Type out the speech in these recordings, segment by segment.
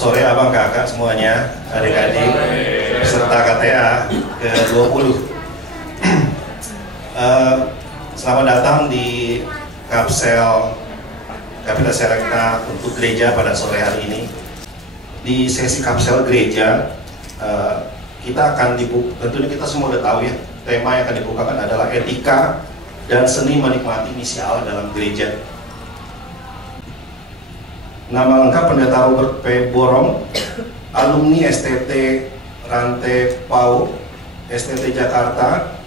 sore abang kakak semuanya, adik-adik, peserta KTA ke-20. Selamat datang di Kapsel Kapita Selecta untuk gereja pada sore hari ini. Di sesi Kapsel gereja, kita akan dibuka, tentunya kita semua udah tahu ya, tema yang akan dibukakan adalah etika dan seni menikmati misi Allah dalam gereja. Nama lengkap Pendeta Robert P. Borong, alumni STT Rantai Pau, STT Jakarta,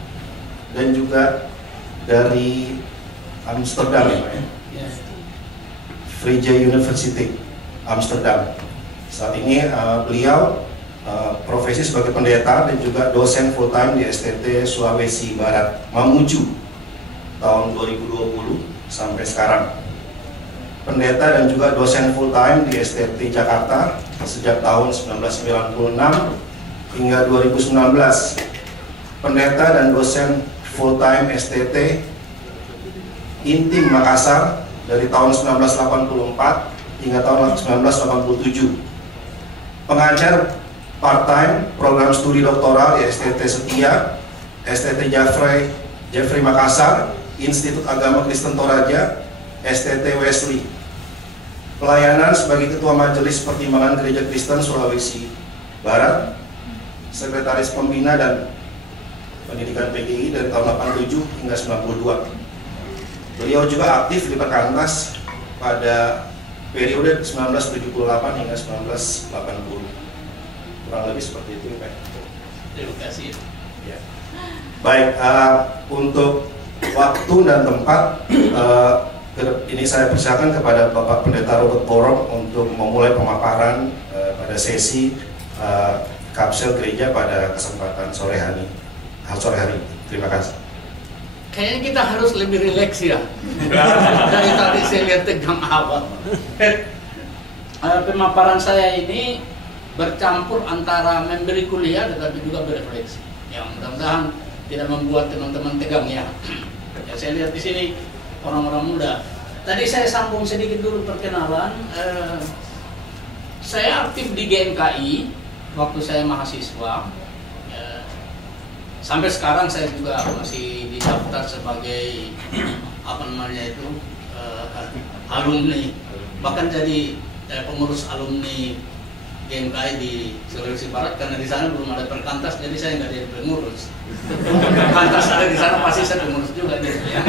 dan juga dari Amsterdam ya Pak ya? Vrije University, Amsterdam. Saat ini beliau profesi sebagai pendeta dan juga dosen full time di STT Sulawesi Barat, Mamuju, tahun 2020 sampai sekarang. Pendeta dan juga dosen full time di STT Jakarta sejak tahun 1996 hingga 2019. Pendeta dan dosen full time STT Intim Makassar dari tahun 1984 hingga tahun 1987. Pengajar part time program studi doktoral di STT Setia, STT Jeffrey Makassar, Institut Agama Kristen Toraja, STT Wesley. Pelayanan sebagai Ketua Majelis Pertimbangan Gereja Kristen Sulawesi Barat, Sekretaris Pembina dan Pendidikan PGI dari tahun 87 hingga 92. Beliau juga aktif di Perkantas pada periode 1978 hingga 1980. Kurang lebih seperti itu Pak. Terima kasih. Ya. Baik, untuk waktu dan tempat ini saya persilakan kepada Bapak Pendeta Robert Borong untuk memulai pemaparan pada sesi Kapsel Gereja pada kesempatan sore hari. Terima kasih. Kayaknya kita harus lebih rileks ya. Dari tadi saya lihat tegang apa. Pemaparan saya ini bercampur antara memberi kuliah tetapi juga berefleksi. Ya, mudah-mudahan tidak membuat teman-teman tegang ya. Ya, saya lihat di sini orang-orang muda. Tadi saya sambung sedikit dulu perkenalan. Saya aktif di GMKI waktu saya mahasiswa. Sampai sekarang saya juga masih didaftar sebagai apa namanya itu alumni. Bahkan jadi pengurus alumni GMKI di Sulawesi Barat karena di sana belum ada perkantas, jadi saya nggak jadi pengurus. Perkantas ada di sana pasti saya pengurus juga gitu ya.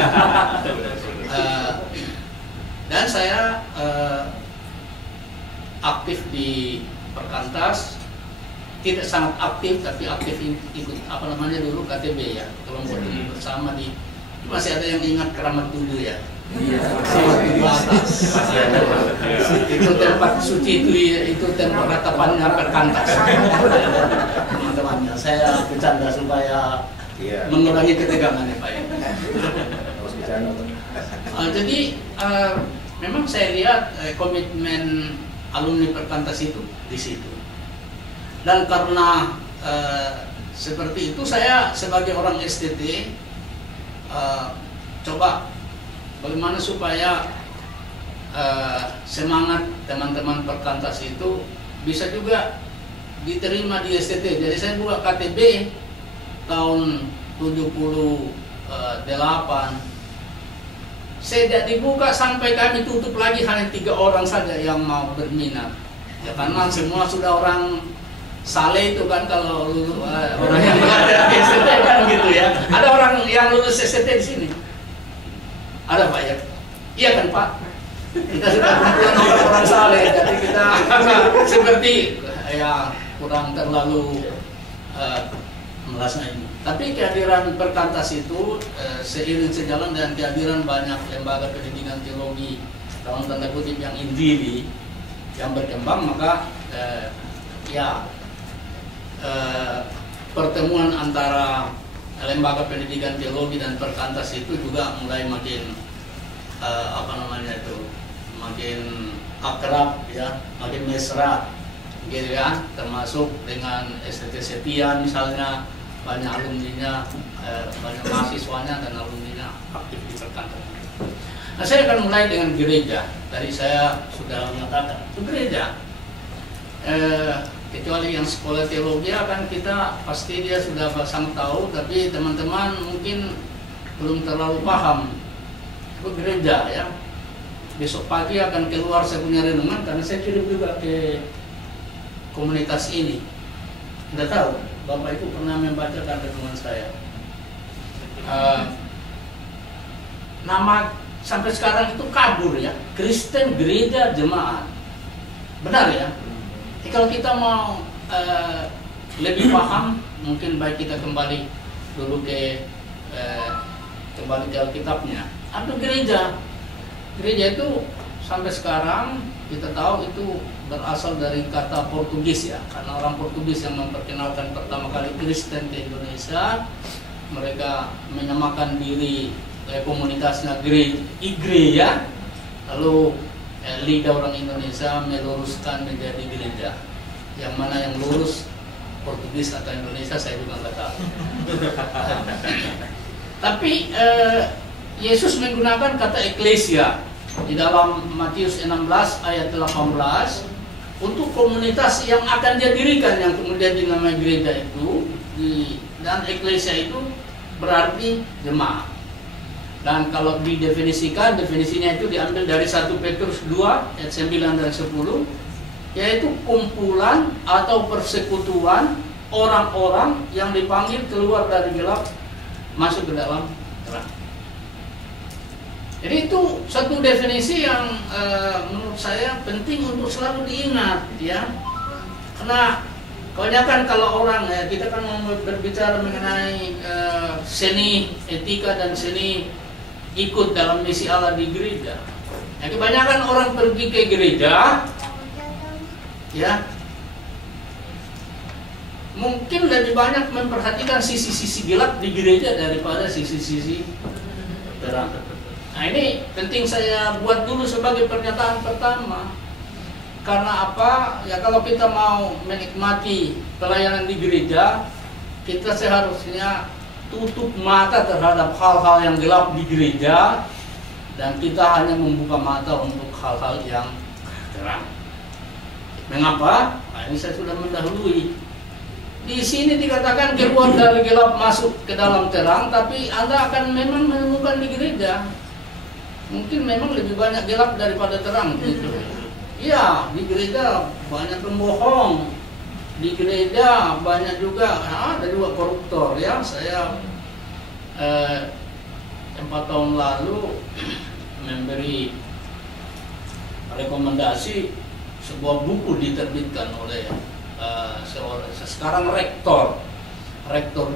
Dan saya aktif di Perkantas, tidak sangat aktif tapi aktif ikut apa namanya dulu KTB ya, kelompok ini bersama di masih ada yang ingat Keramat Tujuh ya. Itu tempat suci itu tempat ratapannya Perkantas. Teman-temannya saya bercanda supaya mengurangi ketegangan ya Pak ya. Jadi memang saya lihat komitmen alumni Perkantas itu di situ. Dan karena seperti itu saya sebagai orang STT coba bagaimana supaya semangat teman-teman Perkantas itu bisa juga diterima di STT. Jadi saya buka KTB tahun 78. Sejak dibuka sampai kami tutup lagi hanya 3 orang saja yang mau berminat. Ya karena semua sudah orang Saleh itu kan kalau orang yang belajar di STT kan gitu ya. Ada orang yang lulus STT di sini. Ada Pak ya? Iya kan Pak? Kita sudah kumpulan orang Saleh, jadi kita seperti ya kurang terlalu merasa ini. Tapi kehadiran Perkantas itu seiring sejalan dengan kehadiran banyak lembaga pendidikan teologi dalam tanda kutip yang indie yang berkembang, maka pertemuan antara lembaga pendidikan teologi dan Perkantas itu juga mulai makin makin akrab ya, makin mesra gitu kan, termasuk dengan STT Setia misalnya, banyak alumninya, banyak mahasiswanya dan alumninya aktif di Perkantas. Nah, saya akan mulai dengan gereja. Tadi saya sudah mengatakan itu gereja. kecuali yang sekolah teologi kan kita pasti dia sudah sangat tahu, tapi teman-teman mungkin belum terlalu paham. Itu gereja ya. Besok pagi akan keluar saya punya renungan karena saya kirim juga ke komunitas ini. Tidak tahu Bapak Ibu pernah membacakan renungan saya. Nama sampai sekarang itu kabur ya, Kristen Gereja Jemaat. Benar ya? Jadi kalau kita mau lebih paham, mungkin baik kita kembali dulu ke Alkitabnya. Atau gereja. Gereja itu sampai sekarang kita tahu itu berasal dari kata Portugis ya, karena orang Portugis yang memperkenalkan pertama kali Kristen di Indonesia. Mereka menyamakan diri komunitasnya Igreja, lalu lidah orang Indonesia meluruskan menjadi gereja. Yang mana yang lurus, Portugis atau Indonesia, saya juga nggak tahu. Tapi Yesus menggunakan kata eklesia di dalam Matius 16 ayat 18 untuk komunitas yang akan dia dirikan, yang kemudian dinamai gereja itu. Dan eklesia itu berarti jemaat. Dan kalau didefinisikan, definisinya itu diambil dari 1 Petrus 2 ayat 9 dan 10, yaitu kumpulan atau persekutuan orang-orang yang dipanggil keluar dari gelap masuk ke dalam terang. Jadi itu satu definisi yang menurut saya penting untuk selalu diingat ya. Karena kebanyakan kalau orang ya, kita kan mau berbicara mengenai seni etika dan seni ikut dalam misi Allah di gereja. Ya, kebanyakan orang pergi ke gereja ya mungkin lebih banyak memperhatikan sisi-sisi gelap di gereja daripada sisi-sisi terang. Nah ini penting saya buat dulu sebagai pernyataan pertama. Karena apa? Ya kalau kita mau menikmati pelayanan di gereja, kita seharusnya tutup mata terhadap hal-hal yang gelap di gereja, dan kita hanya membuka mata untuk hal-hal yang terang. Mengapa? Nah ini saya sudah mendahului. Di sini dikatakan keluar dari gelap masuk ke dalam terang, tapi Anda akan memang menemukan di gereja mungkin memang lebih banyak gelap daripada terang gitu. Ya, di gereja banyak pembohong, di gereja banyak juga ada juga koruptor ya. Saya 4 tahun lalu memberi rekomendasi sebuah buku diterbitkan oleh sekarang rektor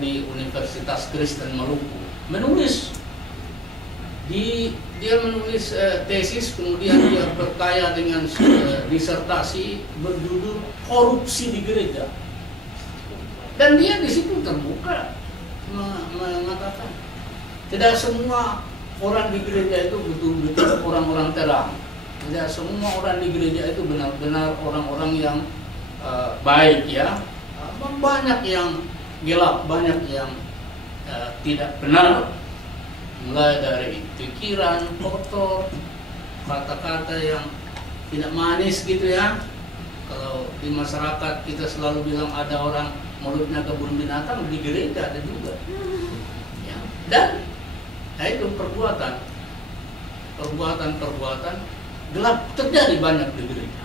di Universitas Kristen Maluku, menulis dia menulis tesis, kemudian dia berkaya dengan disertasi berjudul korupsi di gereja, dan dia di situ terbuka mengatakan tidak semua orang di gereja itu betul-betul orang-orang terang, tidak semua orang di gereja itu benar-benar orang-orang yang baik ya, banyak yang gelap, banyak yang tidak benar. Mulai dari pikiran kotor, kata-kata yang tidak manis gitu ya. Kalau di masyarakat kita selalu bilang ada orang mulutnya kebun binatang, di gereja ada juga ya. Dan itu perbuatan gelap terjadi banyak di gereja.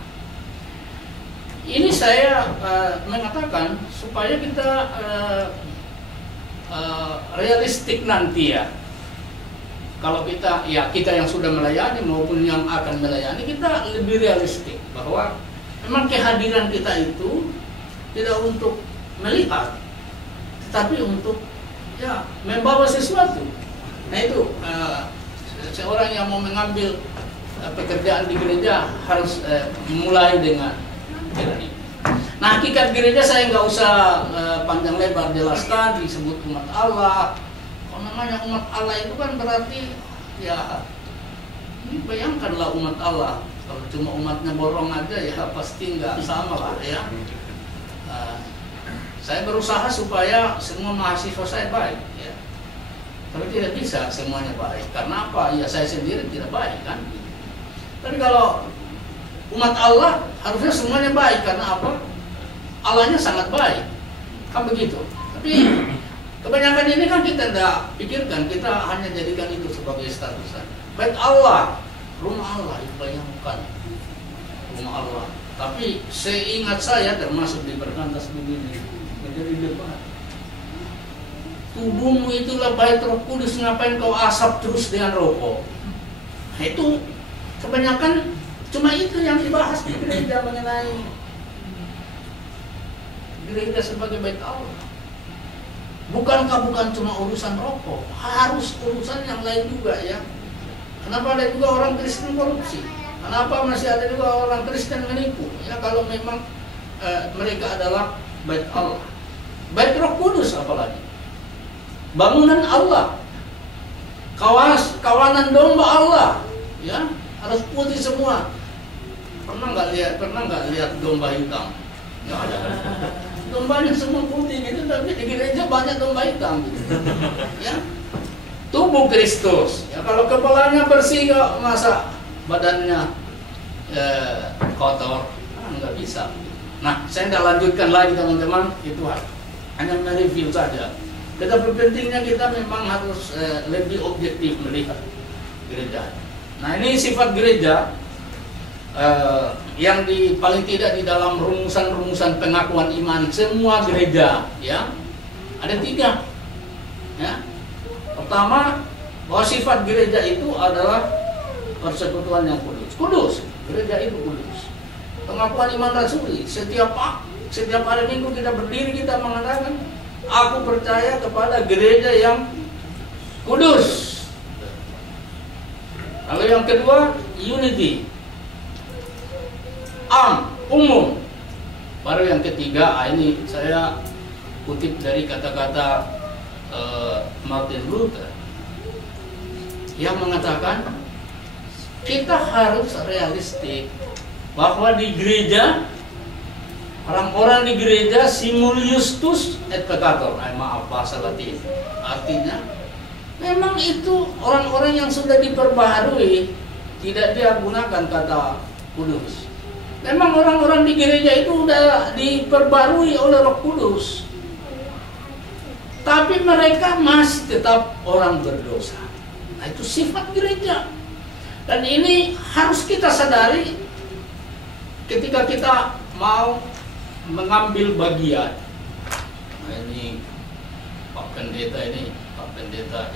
Ini saya mengatakan supaya kita realistik nanti ya. Kalau kita yang sudah melayani maupun yang akan melayani, kita lebih realistik bahwa memang kehadiran kita itu tidak untuk melihat, tetapi untuk ya membawa sesuatu. Nah itu seorang yang mau mengambil pekerjaan di gereja harus mulai dengan ini. Nah hakikat gereja saya nggak usah panjang lebar jelaskan, disebut umat Allah. Kalau namanya umat Allah itu kan berarti ya ini bayangkanlah umat Allah, kalau cuma umatnya borong aja ya pasti nggak sama lah ya. Saya berusaha supaya semua mahasiswa saya baik ya, tapi tidak bisa semuanya baik. Karena apa? Ya saya sendiri tidak baik kan. Tapi kalau Umat Allah harusnya semuanya baik, karena apa? Allahnya sangat baik, kan begitu. Tapi kebanyakan ini kan kita tidak pikirkan, kita hanya jadikan itu sebagai status. Bait Allah, rumah Allah itu bayangkan, rumah Allah. Tapi seingat saya termasuk di Perkantas begini menjadi debat. Tubuhmu itulah bait Roh Kudus, ngapain kau asap terus dengan rokok? Nah, itu kebanyakan cuma itu yang dibahas di gereja, mengenai gereja sebagai bait Allah. Bukankah bukan cuma urusan rokok, harus urusan yang lain juga ya. Kenapa ada juga orang Kristen korupsi? Kenapa masih ada juga orang Kristen menipu? Ya kalau memang mereka adalah bait Allah, bait Roh Kudus, apalagi bangunan Allah, kawanan domba Allah, ya harus putih semua. Pernah nggak lihat domba hitam? Nggak ada. Dombanya semua putih gitu, tapi di gereja banyak domba hitam gitu. Ya, tubuh Kristus. Ya kalau kepalanya bersih kok, masa badannya kotor? Nggak bisa. Nah, saya nggak lanjutkan lagi teman-teman, itu hanya mereview saja. Tetapi pentingnya kita memang harus lebih objektif melihat gereja. Nah, ini sifat gereja yang paling tidak di dalam rumusan pengakuan iman semua gereja, ya ada 3. Ya, pertama, bahwa sifat gereja itu adalah persekutuan yang kudus. Kudus, gereja itu kudus. Pengakuan iman rasuli, setiap hari Minggu kita berdiri, kita mengatakan, aku percaya kepada gereja yang kudus. Lalu yang kedua, unity, umum. Baru yang ketiga, ini saya kutip dari kata-kata Martin Luther yang mengatakan kita harus realistik bahwa di gereja, orang-orang di gereja simul justus et peccator, maaf bahasa Latin, artinya memang itu orang-orang yang sudah diperbaharui, tidak dia gunakan kata kudus. Memang orang-orang di gereja itu sudah diperbarui oleh Roh Kudus, tapi mereka masih tetap orang berdosa. Nah, itu sifat gereja. Dan ini harus kita sadari ketika kita mau mengambil bagian. Nah, ini Pak Pendeta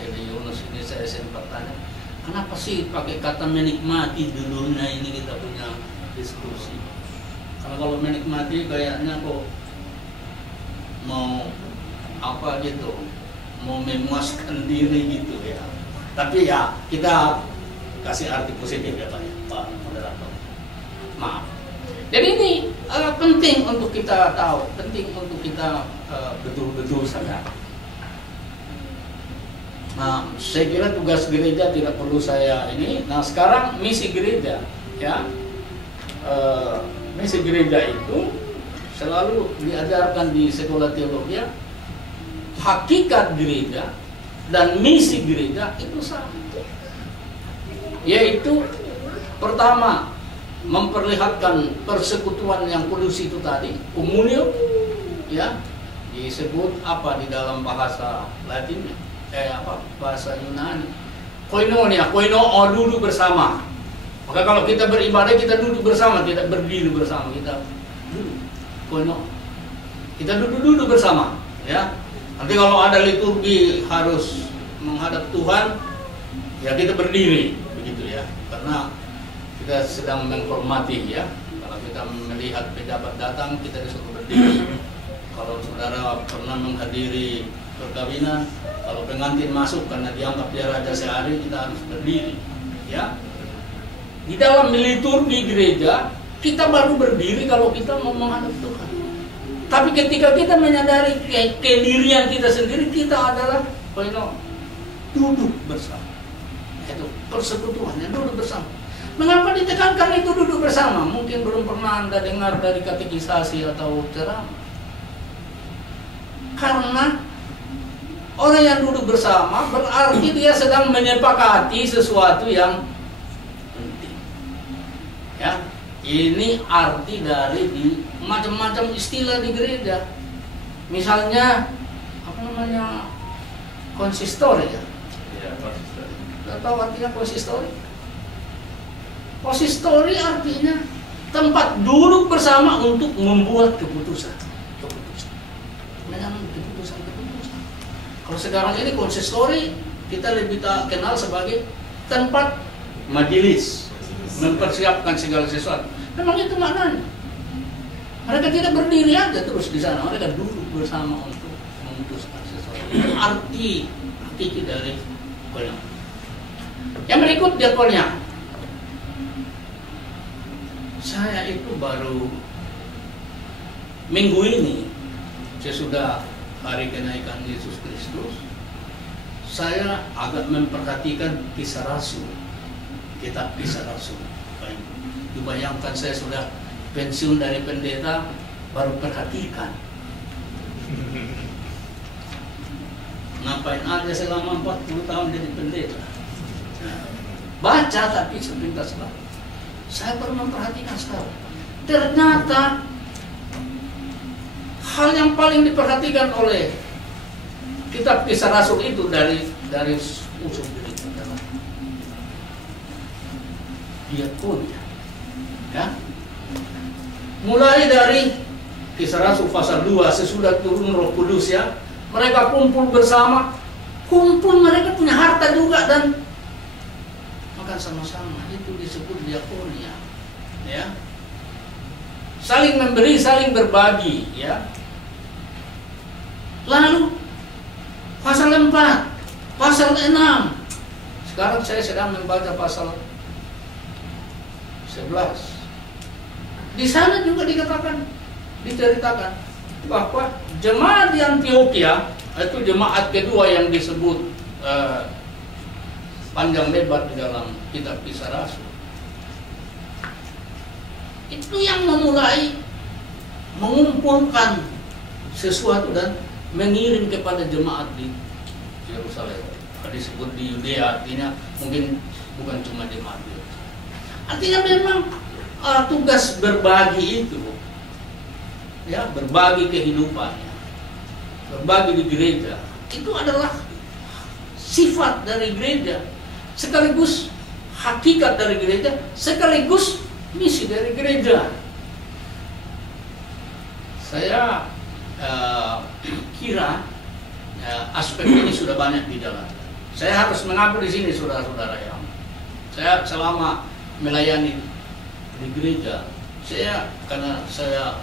Eli Yunus ini saya sempat tanya, kenapa sih pakai kata menikmati dulu? Nah, ini kita punya diskusi. Karena kalau menikmati kayaknya kok mau apa gitu, mau memuaskan diri gitu ya. Tapi ya kita kasih arti positif ya Pak Moderator. Maaf. Jadi ini penting untuk kita tahu, penting untuk kita betul-betul sadar. Nah, saya kira tugas gereja tidak perlu saya ini. Nah, sekarang misi gereja, ya. Misi gereja itu selalu diajarkan di sekolah teologi. Hakikat gereja dan misi gereja itu sama, yaitu pertama memperlihatkan persekutuan yang kudus itu tadi, komunio, ya disebut apa di dalam bahasa Latin, bahasa Yunani, koinonia, duduk bersama. Maka kalau kita beribadah, kita duduk bersama, tidak berdiri bersama, kita duduk. Koino. Kita duduk bersama, ya. Nanti kalau ada liturgi harus menghadap Tuhan, ya kita berdiri, begitu ya. Karena kita sedang menghormati, ya. Kalau kita melihat pejabat datang, kita disuruh berdiri. Kalau saudara pernah menghadiri perkawinan, kalau pengantin masuk karena dianggap dia raja sehari, kita harus berdiri, ya. Di dalam liturgi gereja, kita baru berdiri kalau kita mau menghadap Tuhan. Tapi ketika kita menyadari kedirian kita sendiri, kita adalah duduk bersama. Itu persekutuannya, duduk bersama. Mengapa ditekankan itu duduk bersama? Mungkin belum pernah Anda dengar dari katekisasi atau ceramah. Karena orang yang duduk bersama berarti dia sedang menyepakati sesuatu yang penting. Ya, Ini arti dari di macam-macam istilah di gereja. Misalnya apa namanya, konsistori ya. Ya, konsisten. Nggak tahu artinya konsistori? Konsistori artinya tempat duduk bersama untuk membuat keputusan. Mengambil keputusan. Kalau sekarang ini konsistori kita lebih kenal sebagai tempat majelis, mempersiapkan segala sesuatu. Memang itu maknanya. Mereka tidak berdiri aja terus di sana, mereka duduk bersama untuk memutuskan sesuatu. Itu arti dari konya. Yang berikut diakonia. Saya itu baru minggu ini, sesudah hari kenaikan Yesus Kristus, saya agak memperhatikan kisah Rasul, kitab kisah Rasul. Dibayangkan saya sudah pensiun dari pendeta, baru perhatikan. Ngapain aja selama 40 tahun jadi pendeta? Baca tapi sepintas banget. Saya baru memperhatikan sekarang. Ternyata hal yang paling diperhatikan oleh kitab kisah Rasul itu dari usul gereja adalah diakonia. Ya. Mulai dari kisah Rasul pasal 2, sesudah turun Roh Kudus ya, mereka kumpul bersama, mereka punya harta juga dan makan sama-sama, itu disebut diakonia. Ya. Saling memberi, saling berbagi, ya. Lalu pasal 4, pasal 6. Sekarang saya sedang membaca pasal 11. Di sana juga diceritakan bahwa jemaat di Antioquia itu jemaat kedua yang disebut panjang lebar di dalam kitab kisah Rasul. Itu yang memulai mengumpulkan sesuatu dan mengirim kepada jemaat di Yerusalem. Disebut di Yudea, artinya mungkin bukan cuma jemaat itu. Artinya memang tugas berbagi itu, ya, berbagi kehidupannya, berbagi di gereja, itu adalah sifat dari gereja, sekaligus hakikat dari gereja, sekaligus misi dari gereja. Saya kira aspek ini sudah banyak di dalam. Saya harus mengaku di sini, saudara-saudara yang saya selama melayani di gereja, karena saya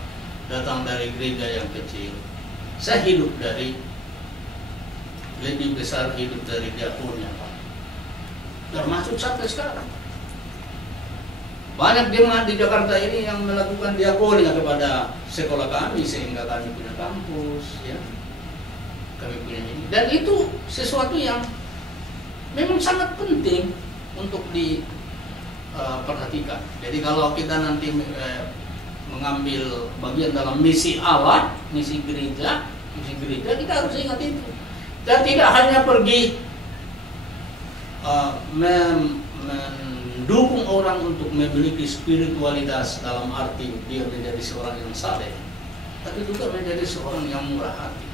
datang dari gereja yang kecil, saya hidup dari lebih besar hidup dari diakonia, termasuk sampai sekarang. Banyak jemaat di Jakarta ini yang melakukan diakonia kepada sekolah kami, sehingga kami punya kampus, ya, kami punya ini, dan itu sesuatu yang memang sangat penting untuk diperhatikan. Jadi kalau kita nanti mengambil bagian dalam misi Allah, misi gereja, kita harus ingat itu. Dan tidak hanya pergi mendukung orang untuk memiliki spiritualitas dalam arti dia menjadi seorang yang saleh, tapi juga menjadi seorang yang murah hati,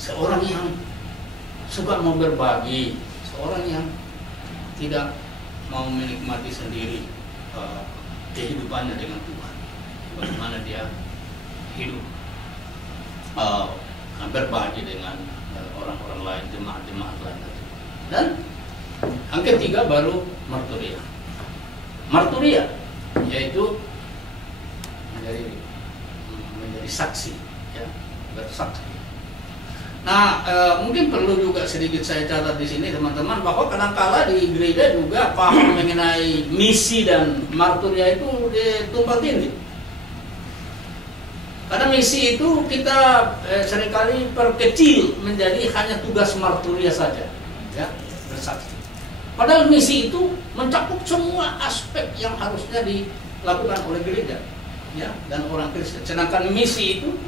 seorang yang suka mau berbagi, seorang yang tidak mau menikmati sendiri kehidupannya dengan Tuhan, bagaimana dia hidup berbagi dengan orang-orang lain, jemaat-jemaat lain. Dan yang ketiga baru marturia. Marturia yaitu menjadi saksi, ya, bersaksi. Nah, mungkin perlu juga sedikit saya catat di sini teman-teman, bahwa kadang-kala di gereja juga paham mengenai misi dan marturia itu ditumpang tindih. Karena misi itu kita seringkali perkecil menjadi hanya tugas marturia saja, ya, bersaksi. Padahal misi itu mencakup semua aspek yang harusnya dilakukan oleh gereja, ya, dan orang Kristen. Sedangkan misi itu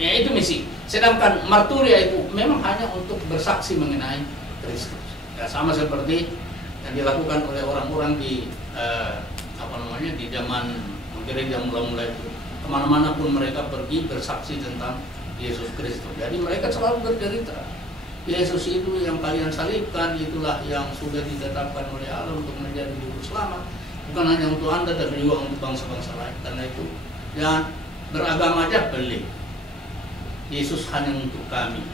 itu misi. Sedangkan marturia itu memang hanya untuk bersaksi mengenai Kristus. Ya, sama seperti yang dilakukan oleh orang-orang di di zaman gereja mulai-mulai itu. Kemana-mana pun mereka pergi bersaksi tentang Yesus Kristus. Jadi mereka selalu bercerita, Yesus itu yang kalian salibkan, itulah yang sudah ditetapkan oleh Allah untuk menjadi juru selamat, bukan hanya untuk Anda tapi juga untuk bangsa-bangsa lain. Karena itu ya beragama aja pelik. Yesus hanya untuk kami,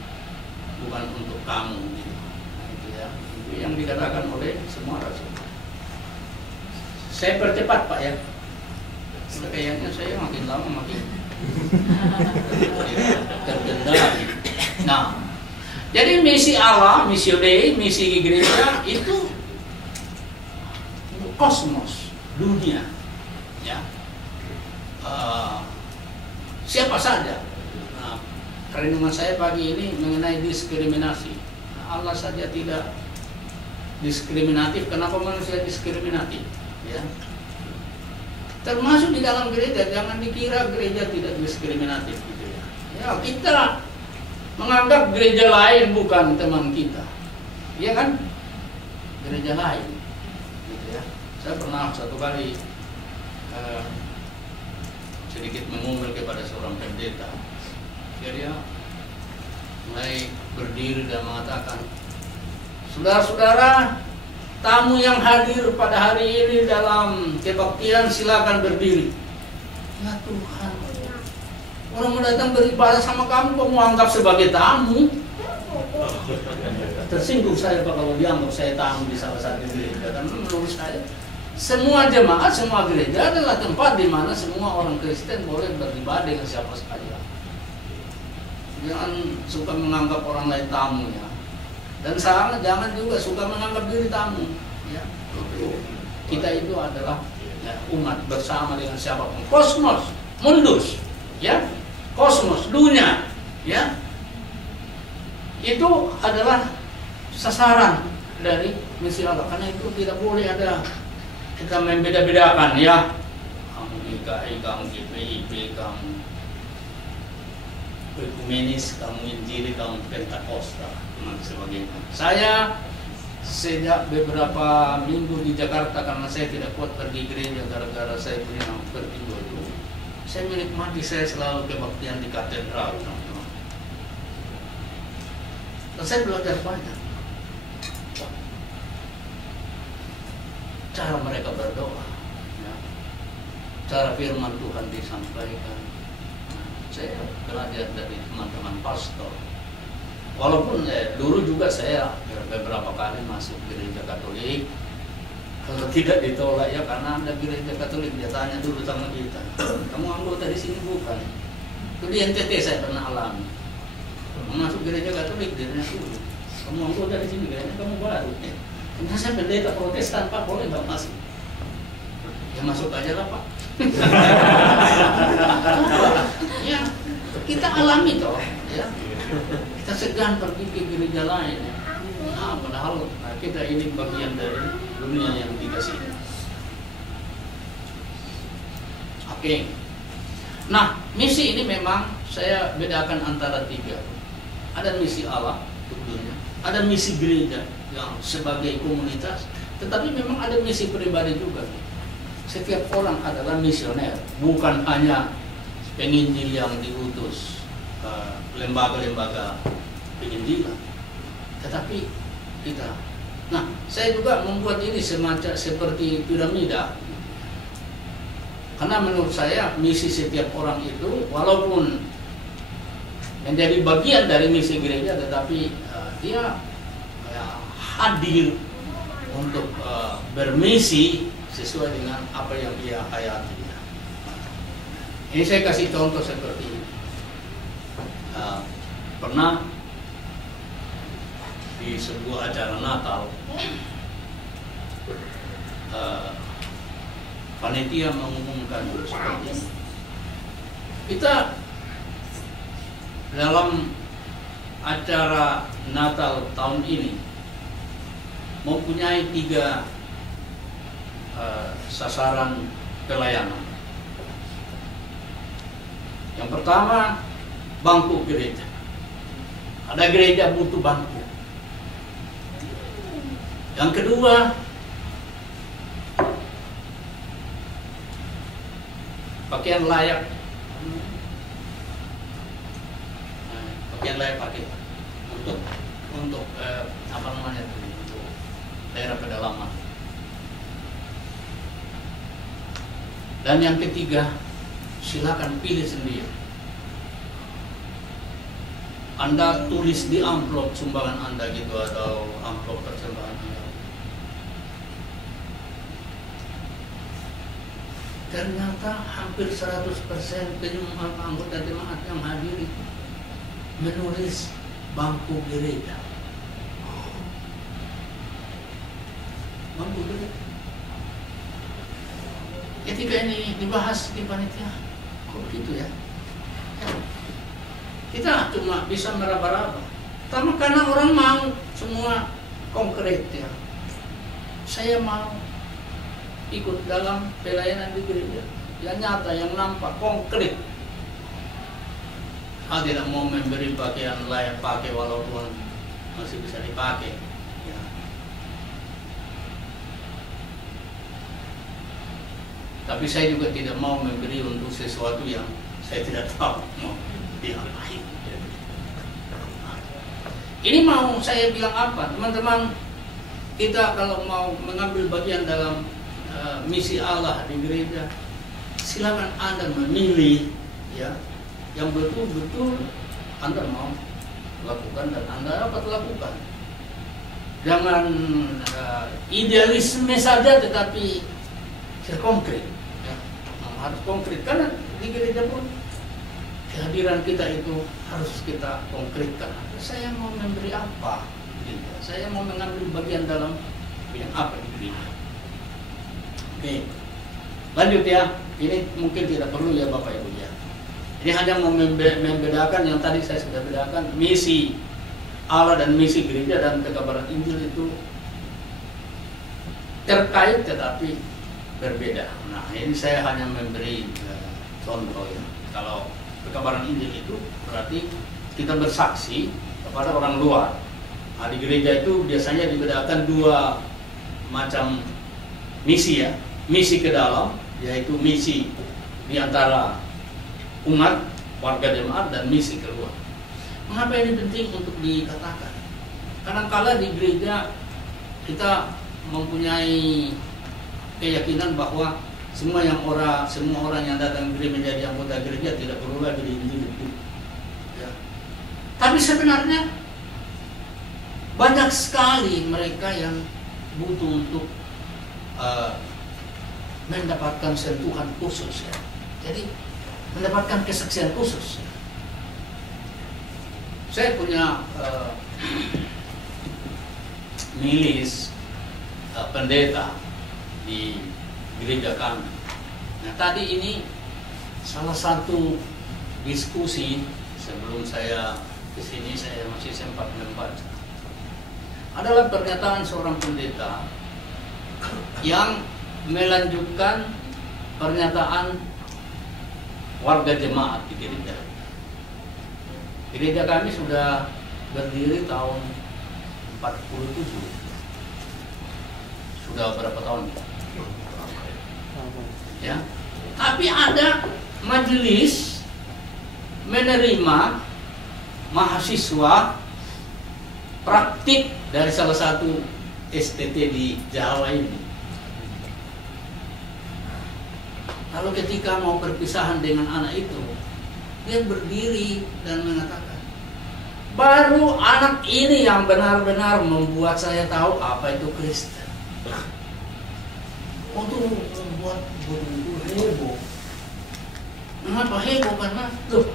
bukan untuk kamu. Gitu. Nah, itu ya, itu yang dikatakan oleh semua rasul. Saya percepat Pak ya. Kayaknya saya makin lama makin terkendali. Nah, jadi misi Allah, misi Dei, misi gereja itu kosmos, dunia, ya. Siapa saja. Nah, renungan saya pagi ini mengenai diskriminasi. Nah, Allah saja tidak diskriminatif. Kenapa manusia diskriminatif? Ya. Termasuk di dalam gereja, jangan dikira gereja tidak diskriminatif gitu ya. Ya, kita menganggap gereja lain bukan teman kita. Iya kan? Gereja lain. Gitu ya. Saya pernah satu kali sedikit mengumel kepada seorang pendeta. Dia mulai berdiri dan mengatakan, saudara-saudara, tamu yang hadir pada hari ini dalam kebaktian silakan berdiri. Ya Tuhan, orang mau datang beribadah sama kamu, kamu anggap sebagai tamu. Tersinggung saya Pak kalau dianggap saya tamu di salah satu gereja. Karena menurut saya, semua jemaat, semua gereja adalah tempat di mana semua orang Kristen boleh beribadah dengan siapa saja. Jangan suka menganggap orang lain tamu ya. Dan jangan juga suka menganggap diri tamu. Ya. Kita itu adalah ya, umat bersama dengan siapapun. Kosmos, mundus, ya, kosmos, dunia, ya. Itu adalah sasaran dari misi Allah. Karena itu tidak boleh ada kita membeda-bedakan, ya. Kamu GKI, kamu GPIP, kamu ekumenis, kamu Injili, kamu Pentakosta. Sebagainya. Saya sejak beberapa minggu di Jakarta karena saya tidak kuat pergi gereja gara-gara saya punya vertigo itu. Saya menikmati, saya selalu kebaktian di katedral. Dan saya belajar banyak. Cara mereka berdoa, ya. Cara firman Tuhan disampaikan. Saya belajar dari teman-teman pastor. Walaupun dulu juga saya beberapa kali masuk gereja Katolik, kalau tidak ditolak ya karena ada gereja Katolik dia tanya dulu sama kita, kamu anggota di sini bukan? Itu di NTT saya pernah alami. Masuk gereja Katolik dia tanya dulu, kamu anggota di sini kayaknya kamu baru. Karena saya pendeta Protestan Pak, boleh nggak masuk? Ya masuk aja lah Pak. Ya kita alami toh, ya. Kita segan pergi ke gereja lain. Nah, padahal kita ini bagian dari dunia yang dikasih. Oke. Nah, misi ini memang saya bedakan antara tiga. Ada misi Allah untuk dunia, ada misi gereja yang sebagai komunitas, tetapi memang ada misi pribadi juga. Setiap orang adalah misioner, bukan hanya penginjil yang diutus lembaga-lembaga penginjilan, tetapi kita. Nah, saya juga membuat ini semacam seperti piramida, karena menurut saya misi setiap orang itu walaupun menjadi bagian dari misi gereja, tetapi dia hadir untuk bermisi sesuai dengan apa yang dia hayati. Ini saya kasih contoh seperti ini. Pernah di sebuah acara Natal, panitia mengumumkan seperti ini. Kita dalam acara Natal tahun ini mempunyai 3 sasaran pelayanan. Yang pertama, bangku gereja. Ada gereja butuh bangku. Yang kedua, pakaian layak, pakaian layak pakai untuk apa namanya itu, untuk daerah pedalaman. Dan yang ketiga, silakan pilih sendiri. Anda tulis di amplop sumbangan Anda gitu, atau amplop persembahan Anda. Ternyata hampir 100% anggota jemaat yang hadir itu menulis bangku gereja. Bangku gereja. Ketika ini dibahas di panitia, kok begitu ya? Kita cuma bisa meraba-raba. Pertama karena orang mau semua konkret ya. Saya mau ikut dalam pelayanan di gereja yang nyata, yang nampak, konkret. Saya tidak mau memberi pakaian layak pakai walaupun masih bisa dipakai. Ya. Tapi saya juga tidak mau memberi untuk sesuatu yang saya tidak tahu mau diapain. Ini mau saya bilang apa, teman-teman? Kita kalau mau mengambil bagian dalam misi Allah di gereja, silakan Anda memilih ya yang betul-betul Anda mau lakukan dan Anda dapat lakukan. Jangan idealisme saja, tetapi konkret. Ya. Harus konkret, karena di gereja pun kehadiran kita itu harus kita konkretkan. Saya mau memberi apa? Saya mau mengambil bagian dalam bidang apa di gereja. Oke, lanjut ya. Ini mungkin tidak perlu ya Bapak Ibu ya. Ini hanya mau membedakan yang tadi saya sudah bedakan, misi Allah dan misi gereja dan kekabaran Injil itu terkait tetapi berbeda. Nah, ini saya hanya memberi contoh ya. Kalau kekabaran Injil itu berarti kita bersaksi kepada orang luar. Nah, di gereja itu biasanya dibedakan dua macam misi ya. Misi ke dalam, yaitu misi di antara umat, warga jemaat, dan misi keluar. Mengapa ini penting untuk dikatakan? Kadang-kala di gereja kita mempunyai keyakinan bahwa semua orang yang datang ke gereja menjadi anggota gereja tidak perlu lagi diinjil itu. Ya. Tapi sebenarnya banyak sekali mereka yang butuh untuk mendapatkan sentuhan khusus ya. Jadi mendapatkan kesaksian khusus. Saya punya milis pendeta di gereja kami. Nah, tadi ini salah satu diskusi sebelum saya ke sini, saya masih sempat membaca. Adalah pernyataan seorang pendeta yang melanjutkan pernyataan warga jemaat di gereja. Gereja kami sudah berdiri tahun 47. Sudah berapa tahun? Ya. Tapi ada majelis menerima mahasiswa praktik dari salah satu STT di Jawa ini. Lalu ketika mau perpisahan dengan anak itu, dia berdiri dan mengatakan, baru anak ini yang benar-benar membuat saya tahu apa itu Kristen. Untuk membuat begitu heboh. Mengapa heboh? Karena loh,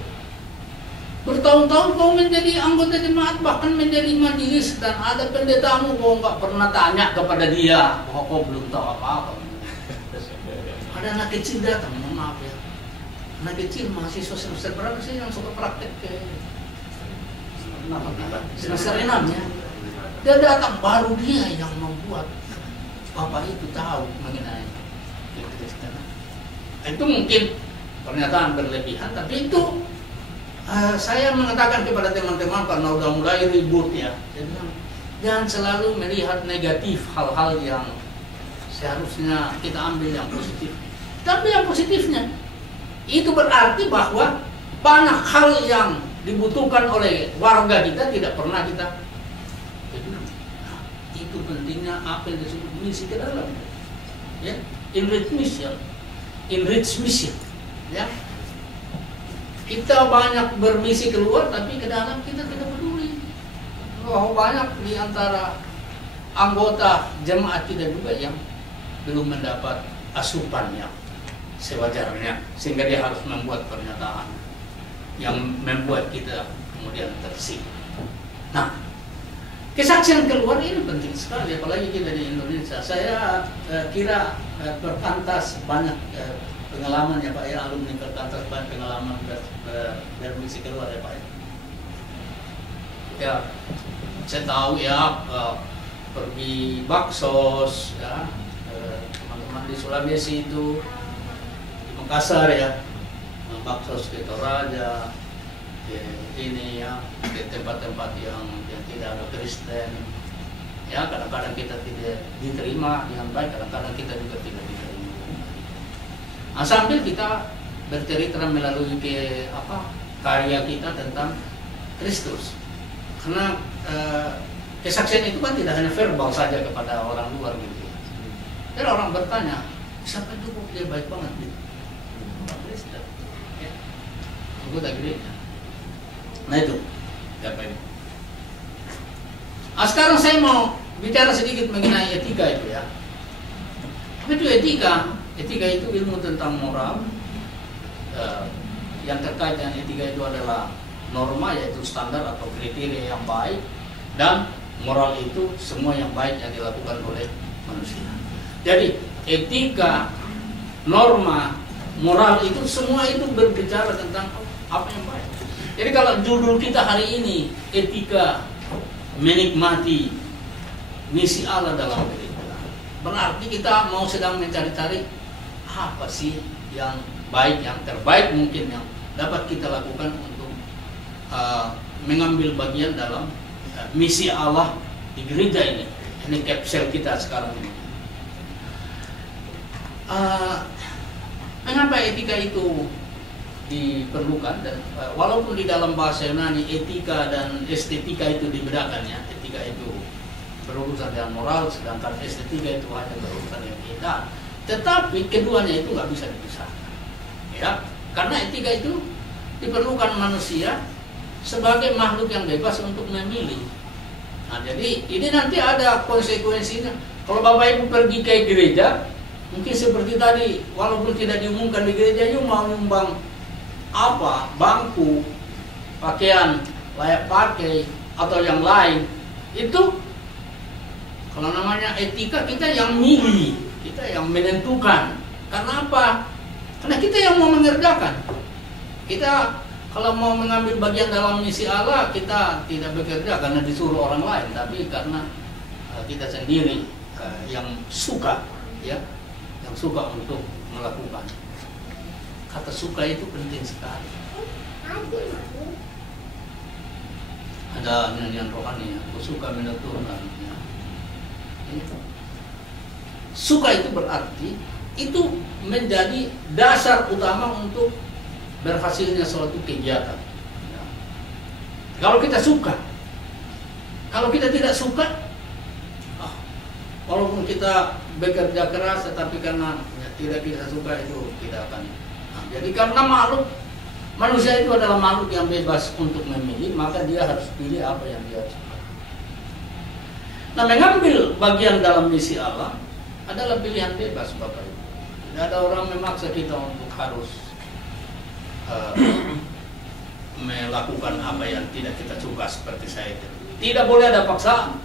bertahun-tahun kau menjadi anggota jemaat, bahkan menjadi majelis, dan ada pendetamu kau nggak pernah tanya kepada dia bahwa kau belum tahu apa-apa. Ada anak kecil datang, mohon maaf ya, anak kecil mahasiswa semester berapa sih yang suka praktek ke semester 6 ya. Dia datang, baru dia yang membuat bapak itu tahu mengenai Kristen. Itu mungkin pernyataan berlebihan, tapi itu saya mengatakan kepada teman-teman karena udah mulai ribut ya, saya bilang, jangan selalu melihat negatif hal-hal yang seharusnya kita ambil yang positif. Tapi yang positifnya, itu berarti bahwa banyak hal yang dibutuhkan oleh warga kita tidak pernah kita peduli. Nah, itu pentingnya apa yang disebut misi ke dalam, ya, enrich mission, ya. Kita banyak bermisi keluar, tapi ke dalam kita tidak peduli. Oh, banyak di antara anggota jemaat kita juga yang belum mendapat asupan yang sewajarnya, sehingga dia harus membuat pernyataan yang membuat kita kemudian tersinggung. Nah, kesaksian keluar ini penting sekali, apalagi kita di Indonesia. Saya kira perkantas banyak pengalaman ya Pak ya, alumni perkantas banyak pengalaman bermisi keluar ya Pak ya. Ya, saya tahu ya pergi Baksos ya, teman-teman di Sulawesi itu, di Makassar ya, Baksos ke Toraja, ini ya, di tempat-tempat yang tidak ada Kristen ya, kadang-kadang kita tidak diterima dengan baik, kadang-kadang kita juga tidak diterima. Nah, sambil kita bercerita melalui karya kita tentang Kristus, karena kesaksian itu kan tidak hanya verbal saja kepada orang luar gitu. Dan orang bertanya, siapa itu kok dia baik banget gitu? Kristen, ya, anggota gereja. Nah itu, nah, sekarang saya mau bicara sedikit mengenai etika itu ya. Apa itu etika? Etika itu ilmu tentang moral. Yang terkait dengan etika itu adalah norma, yaitu standar atau kriteria yang baik, dan moral itu semua yang baik yang dilakukan oleh manusia. Jadi etika, norma, moral itu semua itu berbicara tentang apa yang baik. Jadi kalau judul kita hari ini etika menikmati misi Allah dalam gereja, berarti kita mau sedang mencari-cari apa sih yang baik, yang terbaik mungkin yang dapat kita lakukan untuk mengambil bagian dalam misi Allah di gereja ini. Ini kapsel kita sekarang ini. Mengapa etika itu diperlukan, dan walaupun di dalam bahasa Yunani etika dan estetika itu dibedakan ya, etika itu berurusan dengan moral, sedangkan estetika itu hanya berurusan dengan keindahan. Tetapi keduanya itu nggak bisa dipisahkan, ya, karena etika itu diperlukan manusia sebagai makhluk yang bebas untuk memilih. Nah, jadi ini nanti ada konsekuensinya. Kalau Bapak Ibu pergi ke gereja, mungkin seperti tadi, walaupun tidak diumumkan di gereja, yuk mau nyumbang apa, bangku, pakaian layak pakai atau yang lain, itu kalau namanya etika, kita yang milih, kita yang menentukan. Karena apa? Karena kita yang mau mengerjakan. Kita kalau mau mengambil bagian dalam misi Allah, kita tidak bekerja karena disuruh orang lain, tapi karena kita sendiri yang suka, ya, yang suka untuk melakukan. Kata suka itu penting sekali. Ada nyanyian rohani, aku suka menentukan. Ya. Suka itu berarti itu menjadi dasar utama untuk berhasilnya suatu kegiatan. Ya. Kalau kita suka, kalau kita tidak suka, walaupun kita bekerja keras, tetapi karena tidak kita suka itu tidak akan. Nah, jadi karena manusia itu adalah makhluk yang bebas untuk memilih, maka dia harus pilih apa yang dia suka. Nah, mengambil bagian dalam misi Allah adalah pilihan bebas, Bapak Ibu. Tidak ada orang memaksa kita untuk harus melakukan apa yang tidak kita suka seperti saya itu. Tidak boleh ada paksaan,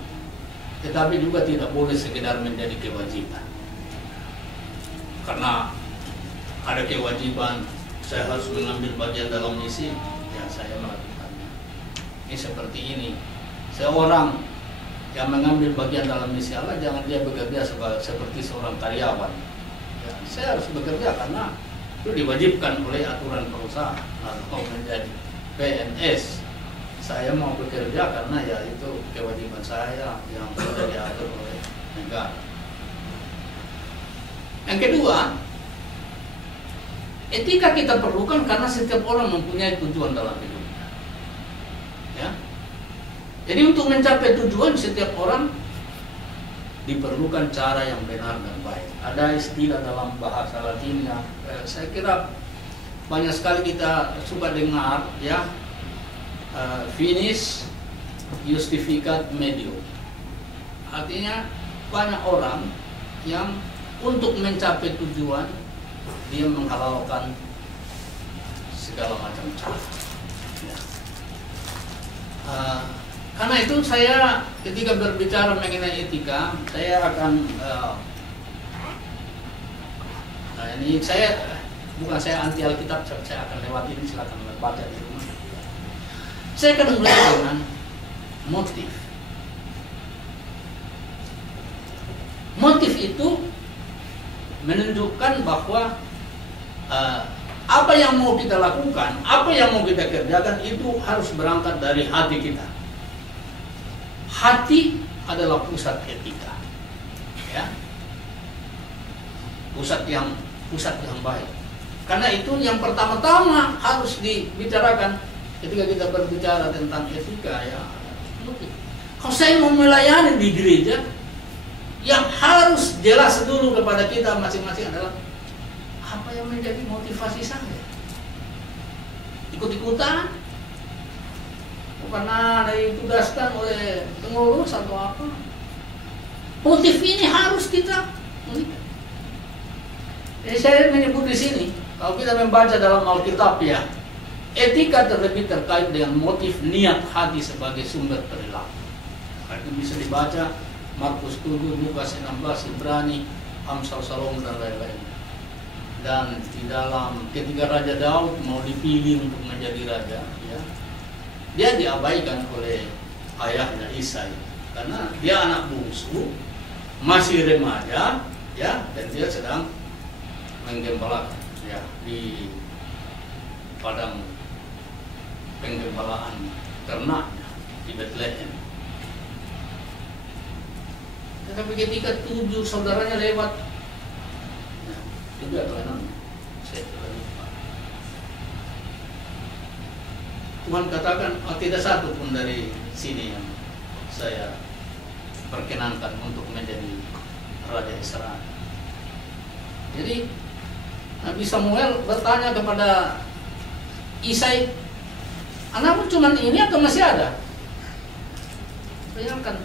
tetapi juga tidak boleh sekedar menjadi kewajiban. Karena ada kewajiban, saya harus mengambil bagian dalam misi, ya saya melakukannya. Ini seperti ini. Seorang yang mengambil bagian dalam misi Allah, jangan dia bekerja seperti seorang karyawan. Ya, saya harus bekerja karena itu diwajibkan oleh aturan perusahaan atau menjadi PNS. Saya mau bekerja karena ya itu kewajiban saya yang sudah diatur oleh negara. Yang kedua, Etika kita perlukan karena setiap orang mempunyai tujuan dalam hidupnya. Ya. Jadi untuk mencapai tujuan setiap orang diperlukan cara yang benar dan baik. Ada istilah dalam bahasa Latin yang saya kira banyak sekali kita suka dengar, ya, finis justificat medio. Artinya banyak orang yang untuk mencapai tujuan dia menghalalkan segala macam cara. Ya. Karena itu saya ketika berbicara mengenai etika, saya akan ini bukan saya anti Alkitab, saya akan lewat ini, silakan baca di rumah. Saya akan mulai dengan motif. Motif itu menunjukkan bahwa apa yang mau kita lakukan, apa yang mau kita kerjakan itu harus berangkat dari hati kita. Hati adalah pusat etika, ya, pusat yang baik. Karena itu yang pertama-tama harus dibicarakan ketika kita berbicara tentang etika, ya. Kalau saya mau melayani di gereja, yang harus jelas dulu kepada kita masing-masing adalah apa yang menjadi motivasi saya. Ikut-ikutan, karena ditugaskan oleh pengurus atau apa. Motif ini harus kita melihat. Jadi saya menyebut di sini, kalau kita membaca dalam Alkitab, ya, etika terlebih terkait dengan motif niat hati sebagai sumber perilaku. Itu bisa dibaca Markus 7, Lukas 16, Ibrani, Amsal Salomo dan lain-lain. Dan di dalam ketika Raja Daud mau dipilih untuk menjadi raja, ya, dia diabaikan oleh ayahnya Isai karena dia anak bungsu, masih remaja, ya, dan dia sedang menggembalakan, ya, di padang penggembalaan ternaknya di Bethlehem. Tetapi ketika 7 saudaranya lewat, nah, juga tuan, saya lupa. Tuhan katakan, tidak satu pun dari sini yang saya perkenankan untuk menjadi Raja Israel. Jadi Nabi Samuel bertanya kepada Isai, anakmu cuma ini atau masih ada? Bayangkan,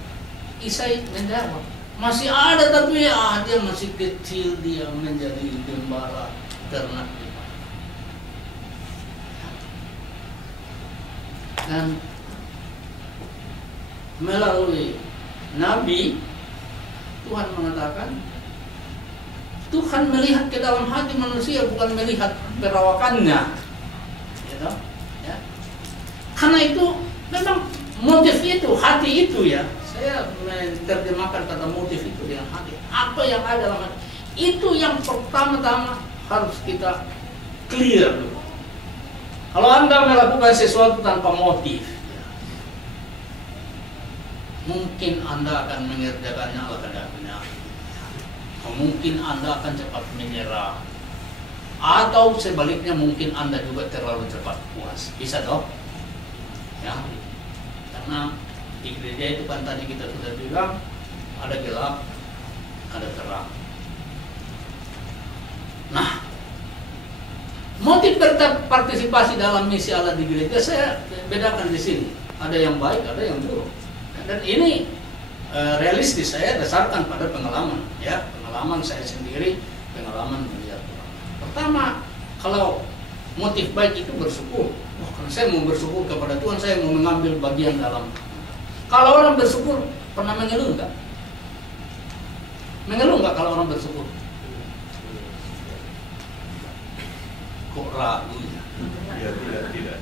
Isai menjawab, masih ada, tapi ya dia masih kecil, dia menjadi gembala ternak. Dan melalui Nabi, Tuhan mengatakan, Tuhan melihat ke dalam hati manusia, bukan melihat perawakannya, gitu, ya. Karena itu memang motif itu, hati itu, ya. Saya menerjemahkan kata motif itu dengan hati. Apa yang ada dalam hati itu yang pertama-tama harus kita clear dulu. Kalau Anda melakukan sesuatu tanpa motif, ya, mungkin Anda akan mengerjakannya ala kehendaknya. Mungkin Anda akan cepat menyerah, atau sebaliknya mungkin Anda juga terlalu cepat puas. Bisa toh? Ya, karena di gereja itu kan tadi kita sudah bilang ada gelap, ada terang. Nah, motif berpartisipasi dalam misi Allah di gereja saya bedakan di sini. Ada yang baik, ada yang buruk. Dan ini realistis, saya dasarkan pada pengalaman, ya, pengalaman saya sendiri, pengalaman melihat Tuhan. Pertama, kalau motif baik itu bersyukur. Karena saya mau bersyukur kepada Tuhan, saya mau mengambil bagian dalam. Kalau orang bersyukur, pernah mengeluh enggak? Mengeluh enggak kalau orang bersyukur? Kok ragu ya? Tidak.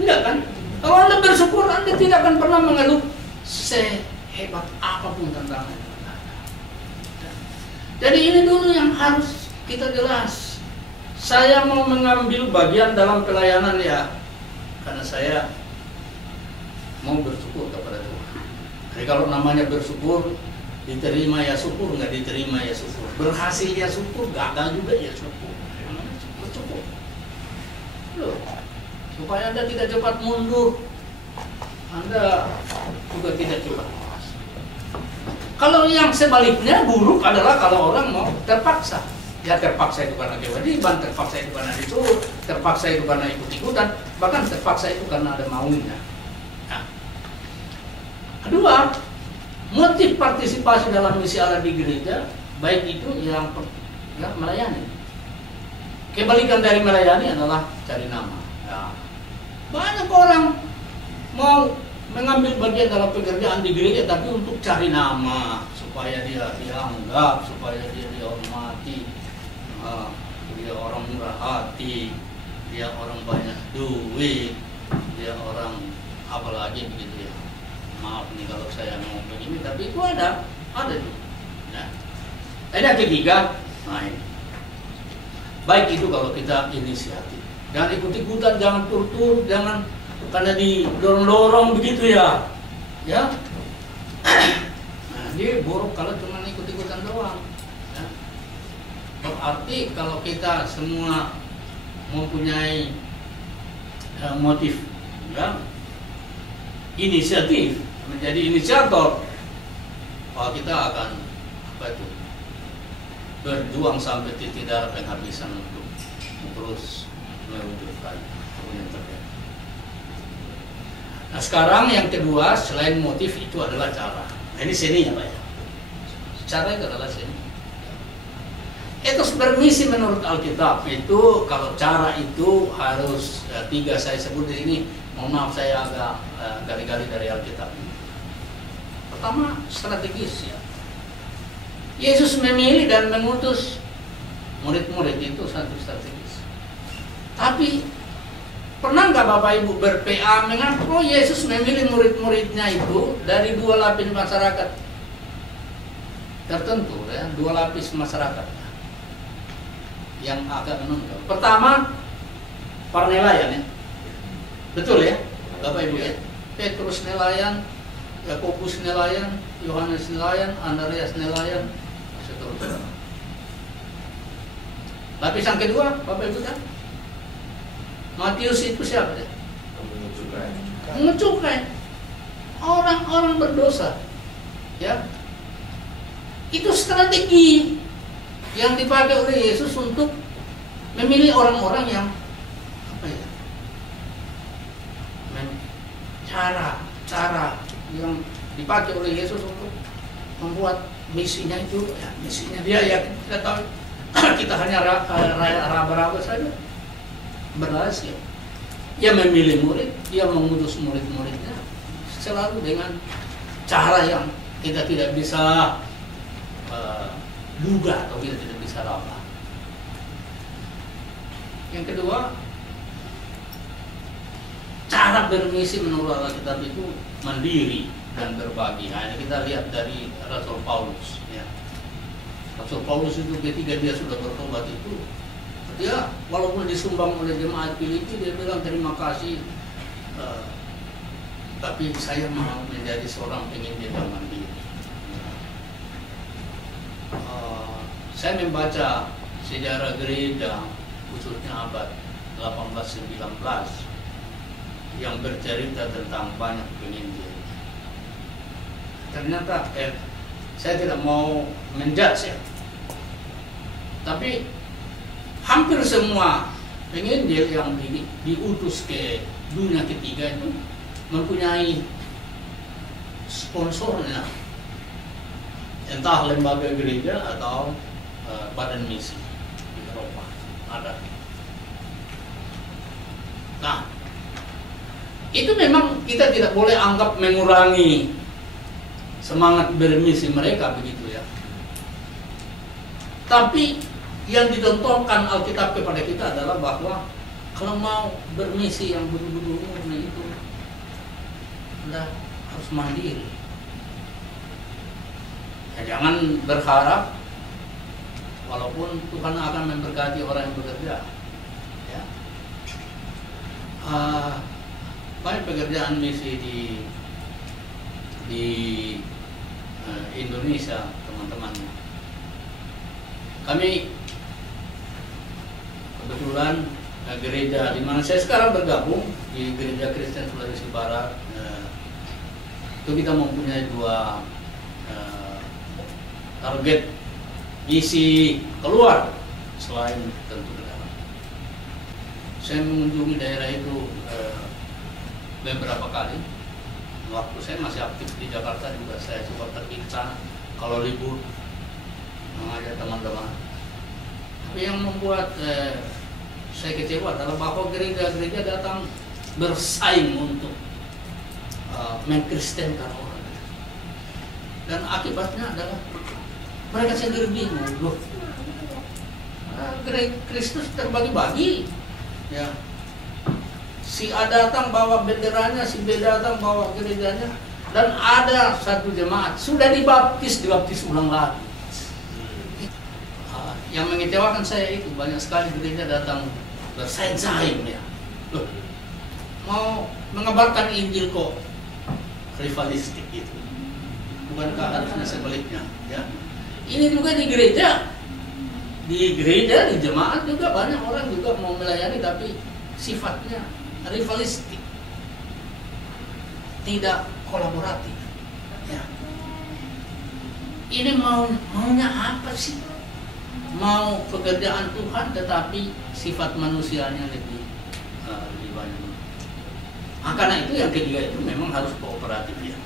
Tidak kan? Kalau Anda bersyukur, Anda tidak akan pernah mengeluh sehebat apapun tantangan. Jadi ini dulu yang harus kita jelas. Saya mau mengambil bagian dalam pelayanan, ya, karena saya mau bersyukur kepada Tuhan. Jadi kalau namanya bersyukur, diterima ya syukur, nggak diterima ya syukur. Berhasil ya syukur, gagal juga ya syukur. Bersyukur. Loh, supaya Anda tidak cepat mundur, Anda juga tidak cepat malas. Kalau yang sebaliknya buruk adalah kalau orang mau terpaksa. Ya terpaksa itu karena kewajiban, terpaksa itu karena disuruh, terpaksa itu karena ikut-ikutan, bahkan terpaksa itu karena ada maunya. Nah. Kedua, motif partisipasi dalam misi Allah di gereja, baik itu yang melayani. Kebalikan dari melayani adalah cari nama. Ya. Banyak orang mau mengambil bagian dalam pekerjaan di gereja tapi untuk cari nama, supaya dia dianggap, supaya dia dihormati. Dia orang murah hati, dia orang banyak duit, dia orang apalagi begitu ya. Maaf nih kalau saya ngomong begini, tapi itu ada tuh. Nah, ada ketiga, baik itu kalau kita inisiatif, jangan ikut-ikutan, jangan tur-tur, jangan karena didorong-dorong begitu ya. Nah, dia buruk kalau cuma ikut-ikutan doang. Berarti kalau kita semua mempunyai motif inisiatif, menjadi inisiator, kita akan berjuang sampai titik darah penghabisan untuk terus mewujudkan yang terjadi. Nah sekarang yang kedua, selain motif itu adalah cara. Nah ini seninya Pak ya. Cara itu adalah seni. Etos bermisi menurut Alkitab itu, kalau cara itu harus tiga saya sebut di sini. Mohon maaf saya agak gali-gali dari Alkitab. Pertama, strategis ya. Yesus memilih dan mengutus murid-murid, itu satu strategis. Tapi pernah nggak Bapak Ibu ber-PA mengapa Yesus memilih murid-muridnya itu dari dua lapis masyarakat tertentu ya, dua lapis masyarakat yang agak menonjol. Pertama, para nelayan ya. Betul ya, Bapak Ibu ya. Petrus nelayan, Yakobus nelayan, Yohanes nelayan, Andreas nelayan, seterusnya. Lapisan kedua, Bapak Ibu kan? Matius itu siapa ya? Mengucukai orang-orang berdosa. Ya. Itu strategi yang dipakai oleh Yesus untuk memilih orang-orang yang cara yang dipakai oleh Yesus untuk membuat misinya itu, ya, misinya dia ya kita tahu kita hanya raba-raba saja berhasil. Dia memilih murid, dia mengutus murid-muridnya selalu dengan cara yang kita tidak bisa duga atau kita tidak bisa raba. Yang kedua, cara bermisi menurut Alkitab itu mandiri dan berbagi. Nah, ini kita lihat dari Rasul Paulus. Ya. Rasul Paulus itu ketika dia sudah bertobat itu, dia walaupun disumbang oleh jemaat Filipi, dia bilang terima kasih, tapi saya mau menjadi seorang penginjil yang mandiri. Saya membaca sejarah gereja khususnya abad 18-19 yang bercerita tentang banyak penginjil. Ternyata saya tidak mau menjudge ya, tapi hampir semua penginjil yang diutus ke dunia ketiga itu mempunyai sponsornya, entah lembaga gereja atau badan misi di Eropa ada. Nah, itu memang kita tidak boleh anggap mengurangi semangat bermisi mereka begitu ya. Tapi yang dicontohkan Alkitab kepada kita adalah bahwa kalau mau bermisi yang betul-betul murni itu Anda harus mandiri. Ya, jangan berharap walaupun Tuhan akan memberkati orang yang bekerja. Ya. Banyak pekerjaan misi di Indonesia, teman-teman. Kami kebetulan gereja di mana saya sekarang bergabung di Gereja Kristen Sulawesi Barat. Itu kita mempunyai dua target isi keluar selain tentu ke dalam. Saya mengunjungi daerah itu beberapa kali. Waktu saya masih aktif di Jakarta juga saya coba pergi ke sana kalau libur mengajak teman-teman. Tapi yang membuat saya kecewa adalah bahwa gereja-gereja datang bersaing untuk mengkristenkan orang, dan akibatnya adalah mereka sendiri bingung, loh, Kristus terbagi-bagi, ya. Si A datang bawa benderanya, si B datang bawa gerejanya, dan ada satu jemaat sudah dibaptis ulang lagi. Yang mengecewakan saya itu banyak sekali gereja datang bersaing-saing, ya. Loh, mau mengabarkan Injil kok rivalistik itu, bukankah harusnya sebaliknya, ya? Ini juga di gereja, di jemaat juga banyak orang juga mau melayani tapi sifatnya rivalistik, tidak kolaboratif, ya. Ini maunya apa sih? Mau pekerjaan Tuhan tetapi sifat manusianya lebih banyak. Karena itu yang ketiga itu memang harus kooperatif, ya.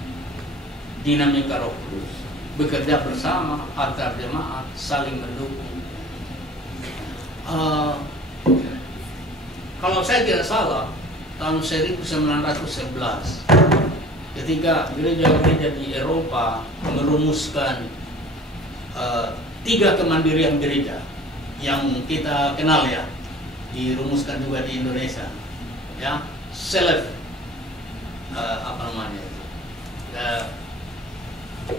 Dinamika Roh Kudus, bekerja bersama antar jemaat, saling mendukung. Kalau saya tidak salah, tahun 1911 ketika gereja-gereja di Eropa merumuskan 3 kemandirian gereja yang kita kenal, ya, dirumuskan juga di Indonesia, ya,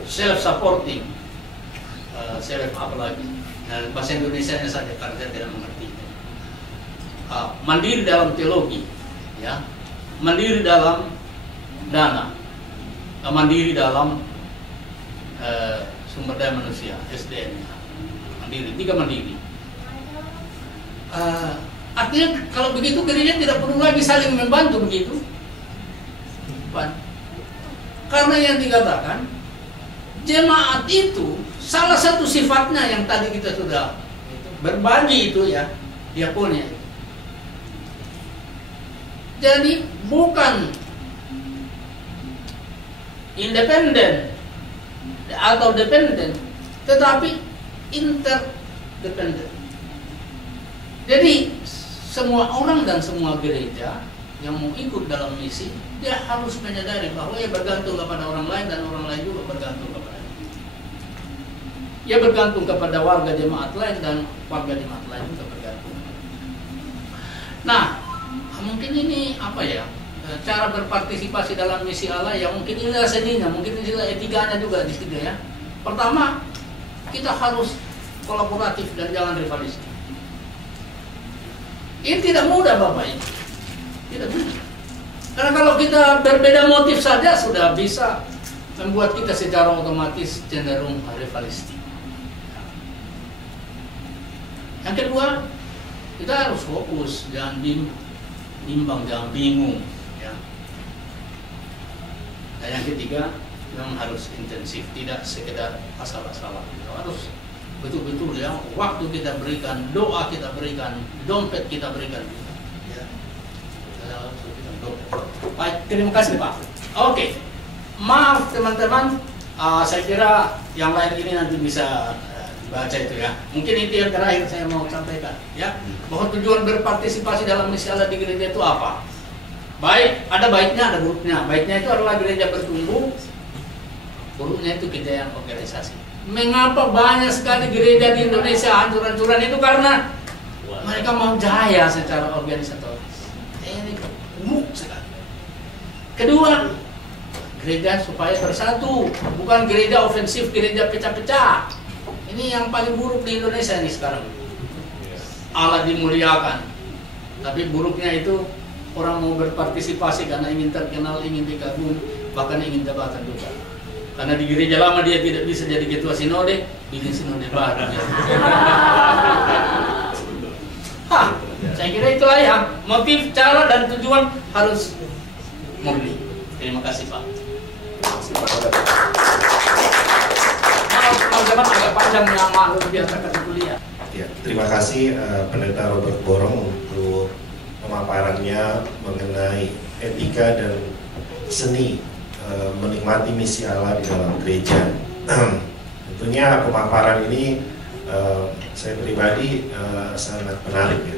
self-supporting, apa lagi? Nah, bahasa Indonesianya saja karena saya tidak mengerti. Mandiri dalam teologi, ya, mandiri dalam dana, mandiri dalam sumber daya manusia, SDM, mandiri, 3 mandiri. Artinya kalau begitu gereja tidak perlu lagi saling membantu begitu. Karena yang dikatakan jemaat itu salah satu sifatnya yang tadi kita sudah berbagi itu, ya, diakonia. Jadi bukan independen atau dependen, tetapi interdependen. Jadi semua orang dan semua gereja yang mau ikut dalam misi, dia harus menyadari bahwa ia bergantung kepada orang lain dan orang lain juga bergantung kepada dia. Ia bergantung kepada warga jemaat lain dan warga jemaat lain juga bergantung. Nah, mungkin ini apa, ya, cara berpartisipasi dalam misi Allah, ya, mungkin inilah seninya, mungkin inilah etikanya juga di situ, ya. Pertama, kita harus kolaboratif dan jangan rivalistik. Ini tidak mudah, Bapak Ibu. Tidak mudah. Karena kalau kita berbeda motif saja sudah bisa membuat kita secara otomatis cenderung rivalistik. Yang kedua, kita harus fokus, jangan bimbang, jangan bingung, ya. Dan yang ketiga, memang harus intensif, tidak sekedar asal-asalan. Harus betul-betul, ya, waktu kita berikan, doa kita berikan, dompet kita berikan, ya. Baik, terima kasih, Pak. Oke, maaf teman-teman, saya kira yang lain ini nanti bisa baca itu, ya. Mungkin itu yang terakhir saya mau sampaikan, ya, bahwa tujuan berpartisipasi dalam misi Allah di gereja itu apa? Baik, ada baiknya, ada buruknya. Baiknya itu adalah gereja bertumbuh, buruknya itu kejayaan organisasi. Mengapa banyak sekali gereja di Indonesia hancur-hancuran itu? Karena mereka mau jaya secara organisatoris. Ini gemuk sekali. Kedua, gereja supaya bersatu, bukan gereja ofensif, gereja pecah-pecah. Ini yang paling buruk di Indonesia ini sekarang. Allah dimuliakan, tapi buruknya itu orang mau berpartisipasi karena ingin terkenal, ingin dikagumi, bahkan ingin jabatan juga. Karena di gereja lama dia tidak bisa jadi ketua sinode, bikin sinode baru. Saya kira itulah yang motif, cara, dan tujuan harus murni. Terima kasih Pak. Teman-teman agak panjang lama luar biasa kasih kuliah. Ya, terima kasih Pendeta Robert Borong untuk pemaparannya mengenai etika dan seni menikmati misi Allah di dalam gereja. Tentunya pemaparan ini saya pribadi sangat menarik ya,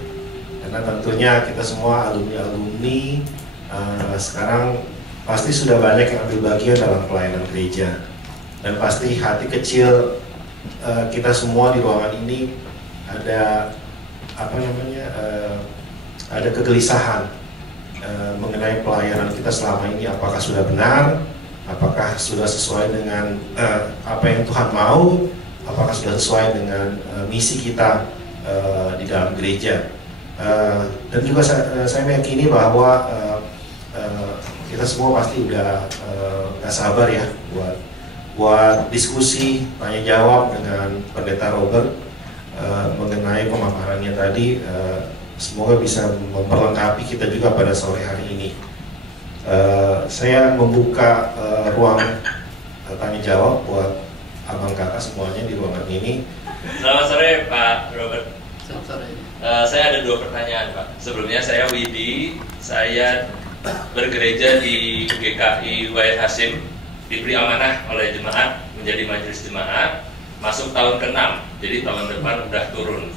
karena tentunya kita semua alumni sekarang pasti sudah banyak yang ambil bagian dalam pelayanan gereja, dan pasti hati kecil kita semua di ruangan ini ada ada kegelisahan mengenai pelayanan kita selama ini, apakah sudah benar, apakah sudah sesuai dengan apa yang Tuhan mau, apakah sudah sesuai dengan misi kita di dalam gereja. Dan juga saya meyakini bahwa kita semua pasti udah gak sabar ya buat diskusi, tanya jawab dengan Pendeta Robert mengenai pemaparannya tadi. Semoga bisa memperlengkapi kita juga pada sore hari ini. Saya membuka ruang tanya jawab buat abang kakak semuanya di ruangan ini. Selamat sore Pak Robert. Selamat sore. Saya ada 2 pertanyaan Pak. Sebelumnya saya Widi, saya bergereja di GKI Wahid Hasim, diberi amanah oleh jemaat menjadi majelis jemaat, masuk tahun ke-6, jadi tahun depan udah turun.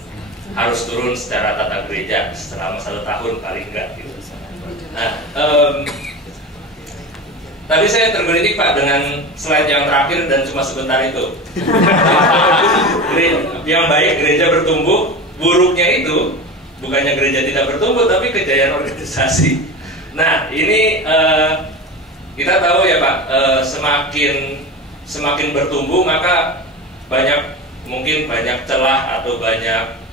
Harus turun secara tata gereja selama 1 tahun paling enggak gitu. Nah, tadi saya tergelitik Pak dengan slide yang terakhir dan cuma sebentar itu. Yang baik gereja bertumbuh, buruknya itu bukannya gereja tidak bertumbuh tapi kejayaan organisasi. Nah ini kita tahu ya Pak, semakin bertumbuh maka mungkin banyak celah atau banyak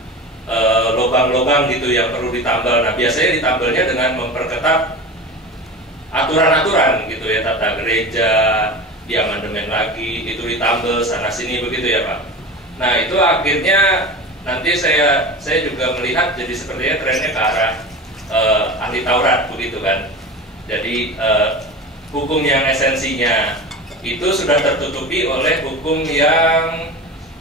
lubang-lubang gitu yang perlu ditambal. Nah biasanya ditambalnya dengan memperketat aturan-aturan gitu ya, tata gereja, diamandemen lagi, itu ditambal sana sini begitu ya Pak. Nah itu akhirnya nanti saya juga melihat jadi sepertinya trennya ke arah ahli Taurat begitu kan. Jadi hukum yang esensinya itu sudah tertutupi oleh hukum yang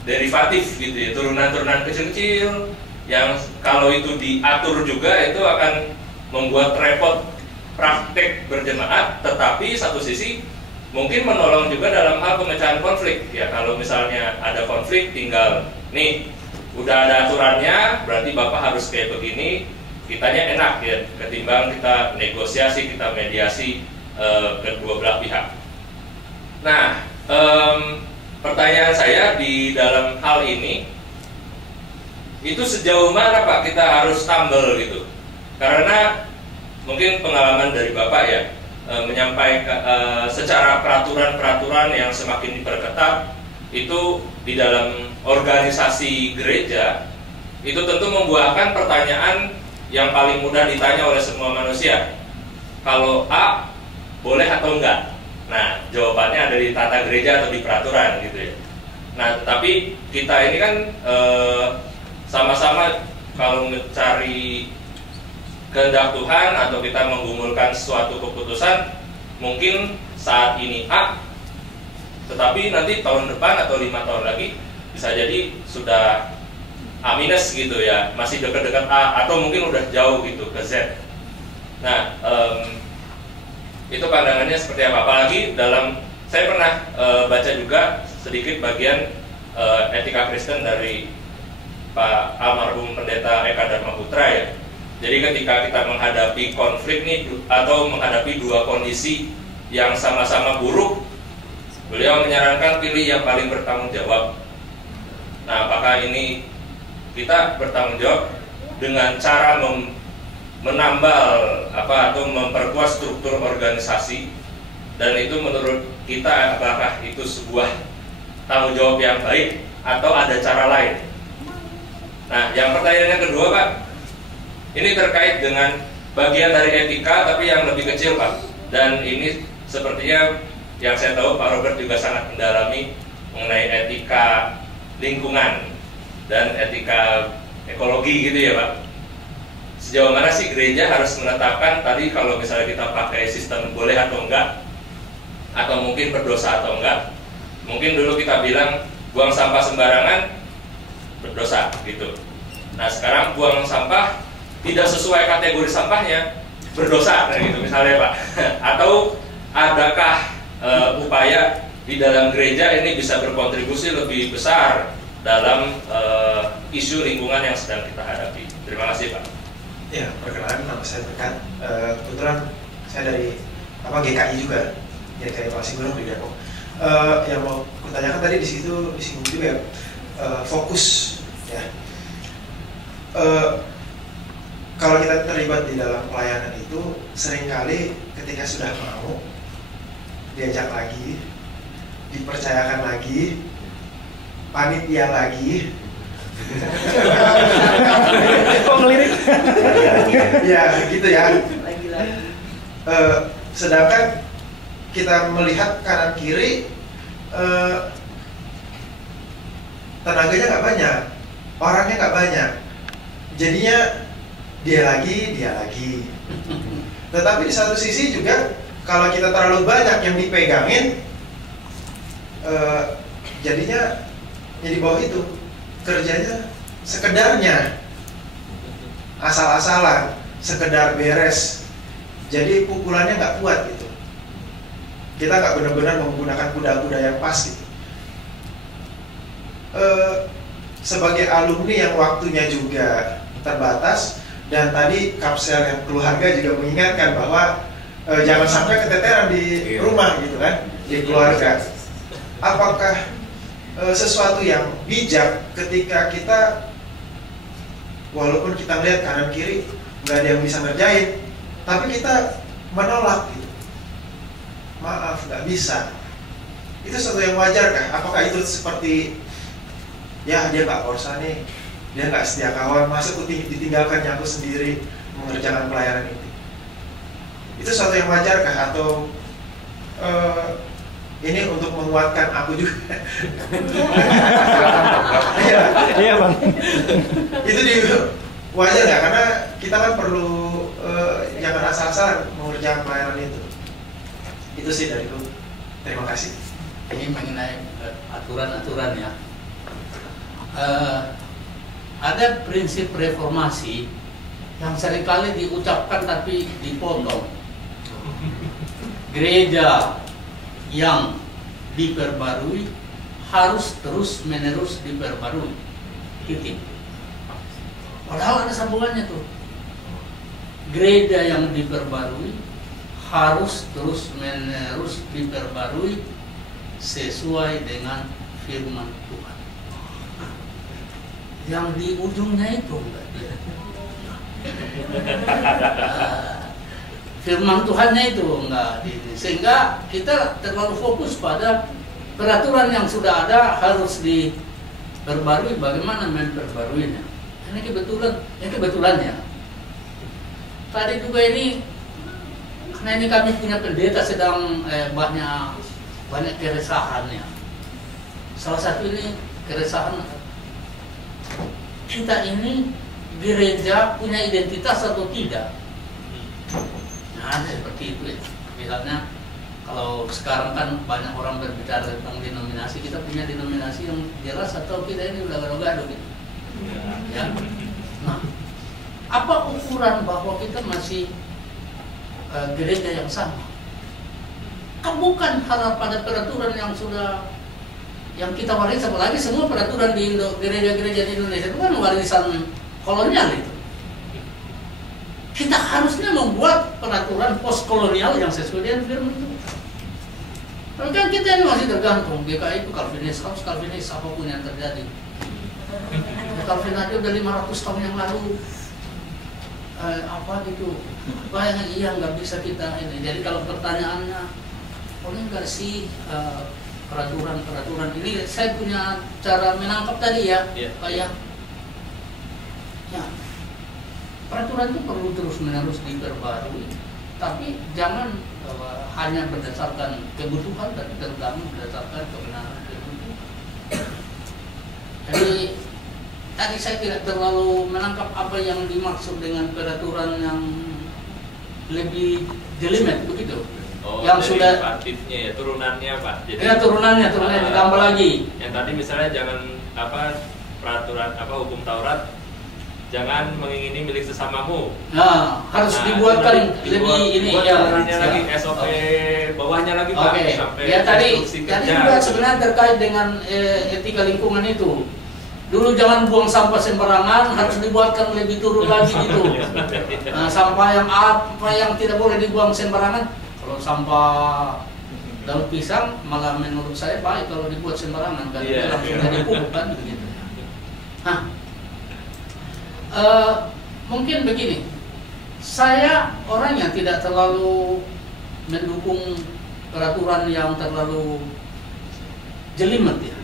derivatif gitu ya, turunan-turunan kecil-kecil yang kalau itu diatur juga itu akan membuat repot praktek berjemaat, tetapi satu sisi mungkin menolong juga dalam hal pemecahan konflik ya. Kalau misalnya ada konflik, tinggal nih udah ada aturannya, berarti Bapak harus kayak begini, kitanya enak ya, ketimbang kita negosiasi, kita mediasi kedua belah pihak. Nah, pertanyaan saya di dalam hal ini itu sejauh mana Pak kita harus tambal gitu, karena mungkin pengalaman dari Bapak ya, menyampaikan secara peraturan-peraturan yang semakin diperketat itu di dalam organisasi gereja itu tentu membuahkan pertanyaan yang paling mudah ditanya oleh semua manusia. Kalau A boleh atau enggak? Nah jawabannya ada di tata gereja atau di peraturan gitu ya. Nah tapi kita ini kan sama-sama kalau mencari kehendak Tuhan atau kita menggumulkan suatu keputusan, mungkin saat ini A, tetapi nanti tahun depan atau 5 tahun lagi bisa jadi sudah A- gitu ya, masih dekat-dekat A atau mungkin udah jauh gitu ke Z. Nah itu pandangannya seperti apa? Apalagi dalam, saya pernah baca juga sedikit bagian etika Kristen dari Pak almarhum Pendeta Eka Dharma Putra ya. Jadi ketika kita menghadapi konflik nih atau menghadapi 2 kondisi yang sama-sama buruk, beliau menyarankan pilih yang paling bertanggung jawab. Nah, apakah ini kita bertanggung jawab dengan cara menambal atau memperkuat struktur organisasi, dan itu menurut kita apakah itu sebuah tanggung jawab yang baik atau ada cara lain? Nah, yang pertanyaan yang kedua Pak, ini terkait dengan bagian dari etika tapi yang lebih kecil Pak, dan ini sepertinya yang saya tahu Pak Robert juga sangat mendalami mengenai etika lingkungan dan etika ekologi gitu ya Pak. sejauh mana sih gereja harus menetapkan tadi kalau misalnya kita pakai sistem boleh atau enggak, atau mungkin berdosa atau enggak. Mungkin dulu kita bilang buang sampah sembarangan berdosa gitu. Nah sekarang buang sampah tidak sesuai kategori sampahnya berdosa, gitu misalnya Pak. Atau adakah upaya di dalam gereja ini bisa berkontribusi lebih besar dalam isu lingkungan yang sedang kita hadapi? Terima kasih Pak. Ya, perkenalkan nama saya Berkat. Kebetulan saya dari GKI juga, GKI Palsi Gunung di Depok. Yang mau kutanyakan tadi di situ disinggung juga ya, fokus ya. Kalau kita terlibat di dalam pelayanan itu seringkali ketika sudah mau diajak lagi, dipercayakan lagi, panitia lagi. Kok ngelirik? Ya gitu ya. Sedangkan kita melihat kanan kiri, tenaganya nggak banyak, orangnya nggak banyak, jadinya dia lagi. Tetapi di satu sisi juga kalau kita terlalu banyak yang dipegangin, jadinya jadi bawah itu kerjanya sekedarnya, asal-asalan, sekedar beres. Jadi pukulannya nggak kuat gitu. Kita nggak benar-benar menggunakan kuda-kuda yang pas gitu. Sebagai alumni yang waktunya juga terbatas, dan tadi Kapsel yang keluarga juga mengingatkan bahwa jangan sampai keteteran di rumah gitu kan, di keluarga. Apakah sesuatu yang bijak ketika kita, walaupun kita lihat kanan kiri nggak ada yang bisa ngerjain, tapi kita menolak gitu, maaf nggak bisa, itu sesuatu yang wajar kah? Apakah itu seperti ya dia nggak korsa nih, dia nggak setia kawan, masa ditinggalkannya aku sendiri mengerjakan pelayanan ini? Itu sesuatu yang wajar kah? Atau ini untuk menguatkan aku juga? Iya Bang. Itu wajar nggak? Karena kita kan perlu jangan asal-asalan mengerjakan pelayanan itu. Itu sih dariku. Terima kasih. Ini mengenai aturan-aturan ya. Ada prinsip reformasi yang seringkali diucapkan tapi dipotong. Gereja yang diperbarui harus terus-menerus diperbarui. Titik. Padahal ada sambungannya tuh. Gereja yang diperbarui harus terus-menerus diperbarui sesuai dengan firman Tuhan. Yang di ujungnya itu firman Tuhannya itu enggak, sehingga kita terlalu fokus pada peraturan yang sudah ada harus diperbarui. Bagaimana memperbaruinya? Ini kebetulannya. Tadi juga ini, karena ini kami punya pendeta sedang banyak keresahannya. Salah satu ini keresahan kita ini gereja punya identitas atau tidak? Nah, seperti itu ya. Misalnya kalau sekarang kan banyak orang berbicara tentang denominasi, kita punya denominasi yang jelas atau kita ini udah gado-gado gitu. Ya. Nah, apa ukuran bahwa kita masih gereja yang sama? Kan bukan harap pada peraturan yang sudah yang kita waris, apalagi semua peraturan di gereja-gereja di Indonesia itu kan warisan kolonial itu. Kita harusnya membuat peraturan postkolonial yang sesuai dengan firman itu. Tapi kan kita ini masih tergantung. GKI itu Calvinis, harus Calvinis apapun yang terjadi. Calvin aja udah 500 tahun yang lalu apa gitu. Bayangin, iya nggak bisa kita ini. Jadi kalau pertanyaannya, boleh nggak sih peraturan ini? Saya punya cara menangkap tadi ya, Pak ya. Ya. Peraturan itu perlu terus-menerus diperbarui, tapi jangan hanya berdasarkan kebutuhan, tapi terutama berdasarkan kebenaran firman Tuhan. Jadi tadi saya tidak terlalu menangkap apa yang dimaksud dengan peraturan yang lebih jelimet begitu. Oh, yang dari sudah partitnya ya, turunannya Pak. Jadi ya turunannya ditambah lagi. Yang tadi misalnya jangan peraturan hukum Taurat, jangan mengingini milik sesamamu. Nah, harus dibuatkan lebih ini ya. Lagi SOP bawahnya lagi Pak. Oke. Sampai Ya tadi kerja, juga gitu. sebenarnya terkait dengan etika lingkungan itu. Dulu jangan buang sampah sembarangan, harus dibuatkan lebih turun lagi gitu. Nah, sampah yang apa yang tidak boleh dibuang sembarangan. Kalau sampah daun pisang malah menurut saya baik kalau dibuat sembarangan kan langsung jadi pupuk kan begitu. Nah, mungkin begini, saya orang yang tidak terlalu mendukung peraturan yang terlalu jelimet ya,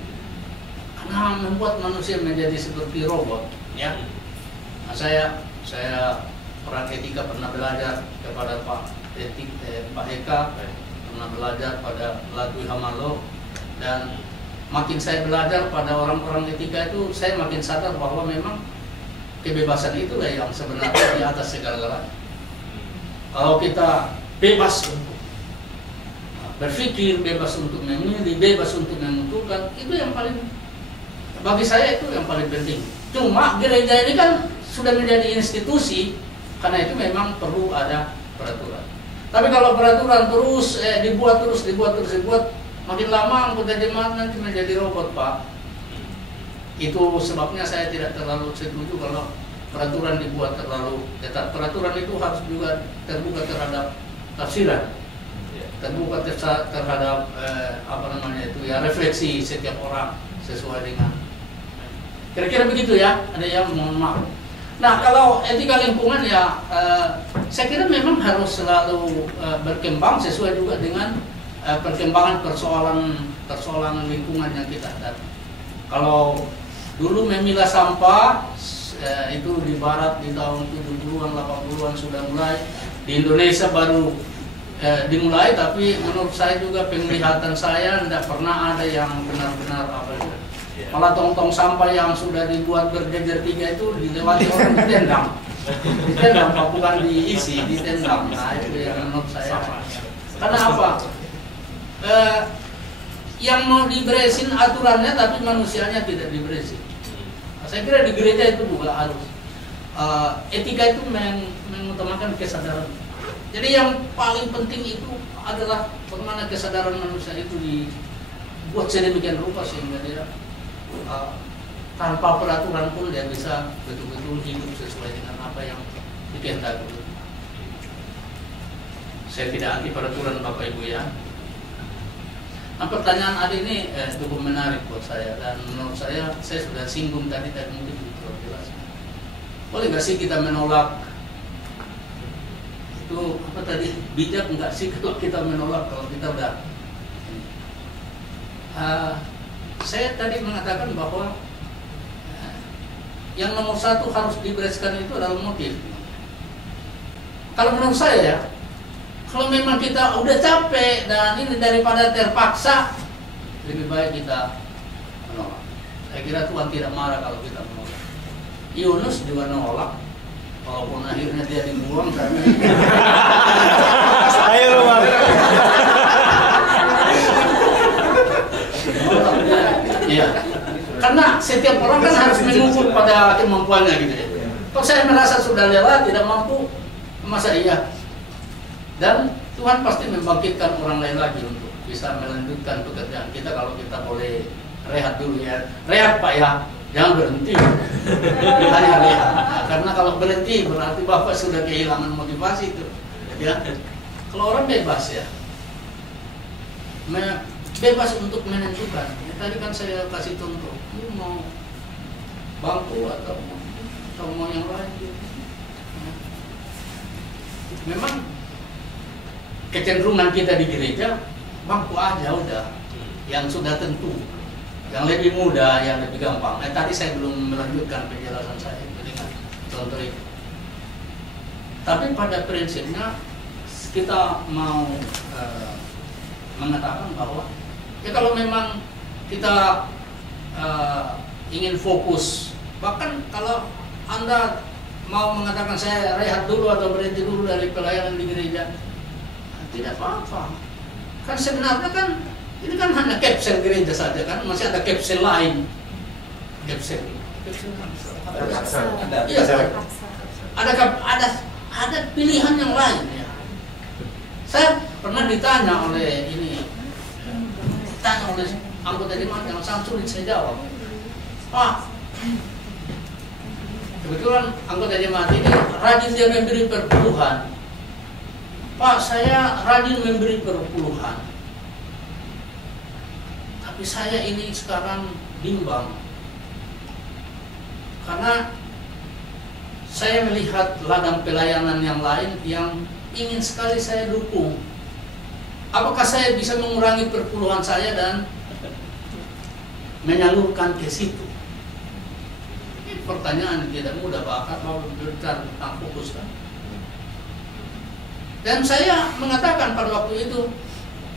karena membuat manusia menjadi seperti robot ya. Nah, saya orang etika pernah belajar kepada Pak Eka, pernah belajar pada Latwi Hamalo, dan makin saya belajar pada orang-orang etika itu, saya makin sadar bahwa memang kebebasan itulah yang sebenarnya di atas segala-galanya. Kalau kita bebas untuk berpikir, bebas untuk memilih, bebas untuk menentukan, itu yang paling, bagi saya itu yang paling penting. Cuma gereja ini kan sudah menjadi institusi, karena itu memang perlu ada peraturan. Tapi kalau peraturan terus dibuat, makin lama anggota jemaat nanti menjadi robot Pak. Itu sebabnya saya tidak terlalu setuju kalau peraturan dibuat terlalu ketat. Peraturan itu harus juga terbuka terhadap tafsiran, terbuka terhadap refleksi setiap orang sesuai dengan. Kira-kira begitu ya. Ada yang mohon maaf. Nah, kalau etika lingkungan ya, saya kira memang harus selalu berkembang sesuai juga dengan perkembangan persoalan lingkungan yang kita hadapi. Kalau dulu memilah sampah itu di barat di tahun 70-an, 80-an sudah mulai, di Indonesia baru dimulai, tapi menurut saya juga penglihatan saya tidak pernah ada yang benar-benar malah tong-tong sampah yang sudah dibuat berjejer 3 itu dilewati orang ditendang, Pak, bukan diisi, ditendang. Nah, itu yang menurut saya. Karena apa? Yang mau diberesin aturannya, tapi manusianya tidak diberesin. Saya kira di gereja itu juga harus etika itu mengutamakan kesadaran. Jadi yang paling penting itu adalah bagaimana kesadaran manusia itu dibuat sedemikian rupa sehingga dia tanpa peraturan pun dia bisa betul-betul hidup sesuai dengan apa yang dikehendaki. Saya tidak anti peraturan Bapak Ibu ya. Nah, pertanyaan hari ini cukup menarik buat saya, dan menurut saya sudah singgung tadi mungkin terlalu jelas. Boleh nggak sih kita menolak itu apa tadi, bijak nggak sih kalau kita menolak, kalau kita udah saya tadi mengatakan bahwa yang nomor 1 harus dibereskan itu adalah motif. Kalau menurut saya ya, kalau memang kita udah capek dan ini daripada terpaksa, lebih baik kita menolak. Saya kira Tuhan tidak marah kalau kita menolak. Yunus juga nolak, walaupun akhirnya dia dibuang karena Ayo lu Bang. Iya. Karena setiap orang kan harus mengukur pada kemampuannya gitu ya. Kalau saya merasa sudah lelah, tidak mampu, masa iya? Dan Tuhan pasti membangkitkan orang lain lagi untuk bisa melanjutkan pekerjaan kita. Kalau kita boleh rehat dulu ya, rehat Pak ya, jangan berhenti. Hanya rehat. Nah, karena kalau berhenti berarti Bapak sudah kehilangan motivasi itu. Ya, kalau orang bebas ya, bebas untuk menentukan. Ya, tadi kan saya kasih contoh, lu mau bangku atau mau yang lain. Memang kecenderungan kita di gereja bangku aja udah, yang sudah tentu, yang lebih mudah, yang lebih gampang. Tadi saya belum melanjutkan penjelasan saya dengan contoh itu. Tapi pada prinsipnya kita mau mengatakan bahwa ya kalau memang kita ingin fokus Bahkan kalau Anda mau mengatakan saya rehat dulu atau berhenti dulu dari pelayanan di gereja, tidak apa-apa. Kan sebenarnya kan ini kan hanya kapsel gereja saja kan, masih ada kapsel lain. Kapsel. Ada pilihan yang lain ya. Saya pernah ditanya oleh anggota jemaat yang sangat sulit saya jawab. Pak, kebetulan anggota jemaat ini rajin dia memberi perpuluhan. Pak, saya rajin memberi perpuluhan. Tapi saya ini sekarang bimbang. Karena saya melihat ladang pelayanan yang lain yang ingin sekali saya dukung. Apakah saya bisa mengurangi perpuluhan saya dan menyalurkan ke situ? Ini pertanyaan tidak mudah, Pak, kalau berbicara tentang fokus kan. Dan saya mengatakan pada waktu itu,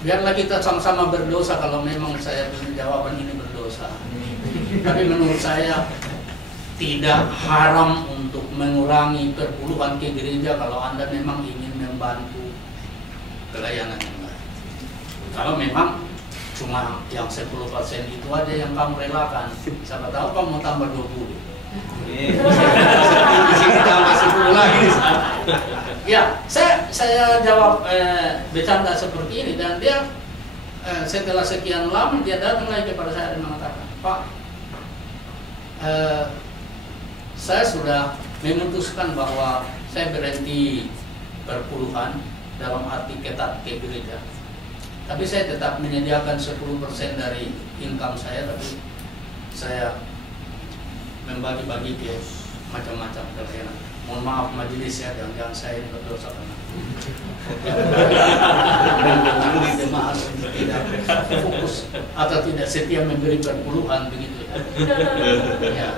biarlah kita sama-sama berdosa kalau memang saya punya jawaban ini berdosa. Tapi menurut saya tidak haram untuk mengurangi perpuluhan ke gereja kalau Anda memang ingin membantu pelayanan yang lain. Kalau memang cuma yang 10% itu aja yang kamu relakan, siapa tahu kamu mau tambah 20. Kita tambah 10 lagi di sana. Ya, saya jawab bercanda seperti ini dan dia setelah sekian lama dia datang lagi kepada saya dan mengatakan, Pak, saya sudah memutuskan bahwa saya berhenti perpuluhan dalam arti ketat ke gereja. Tapi saya tetap menyediakan 10% dari income saya, tapi saya membagi-bagi ke macam-macam pelayanan. Mohon maaf majelis ya, jangan saya ini berdosa karena jemaat tidak fokus atau tidak setia memberi perpuluhan begitu ya. Ya.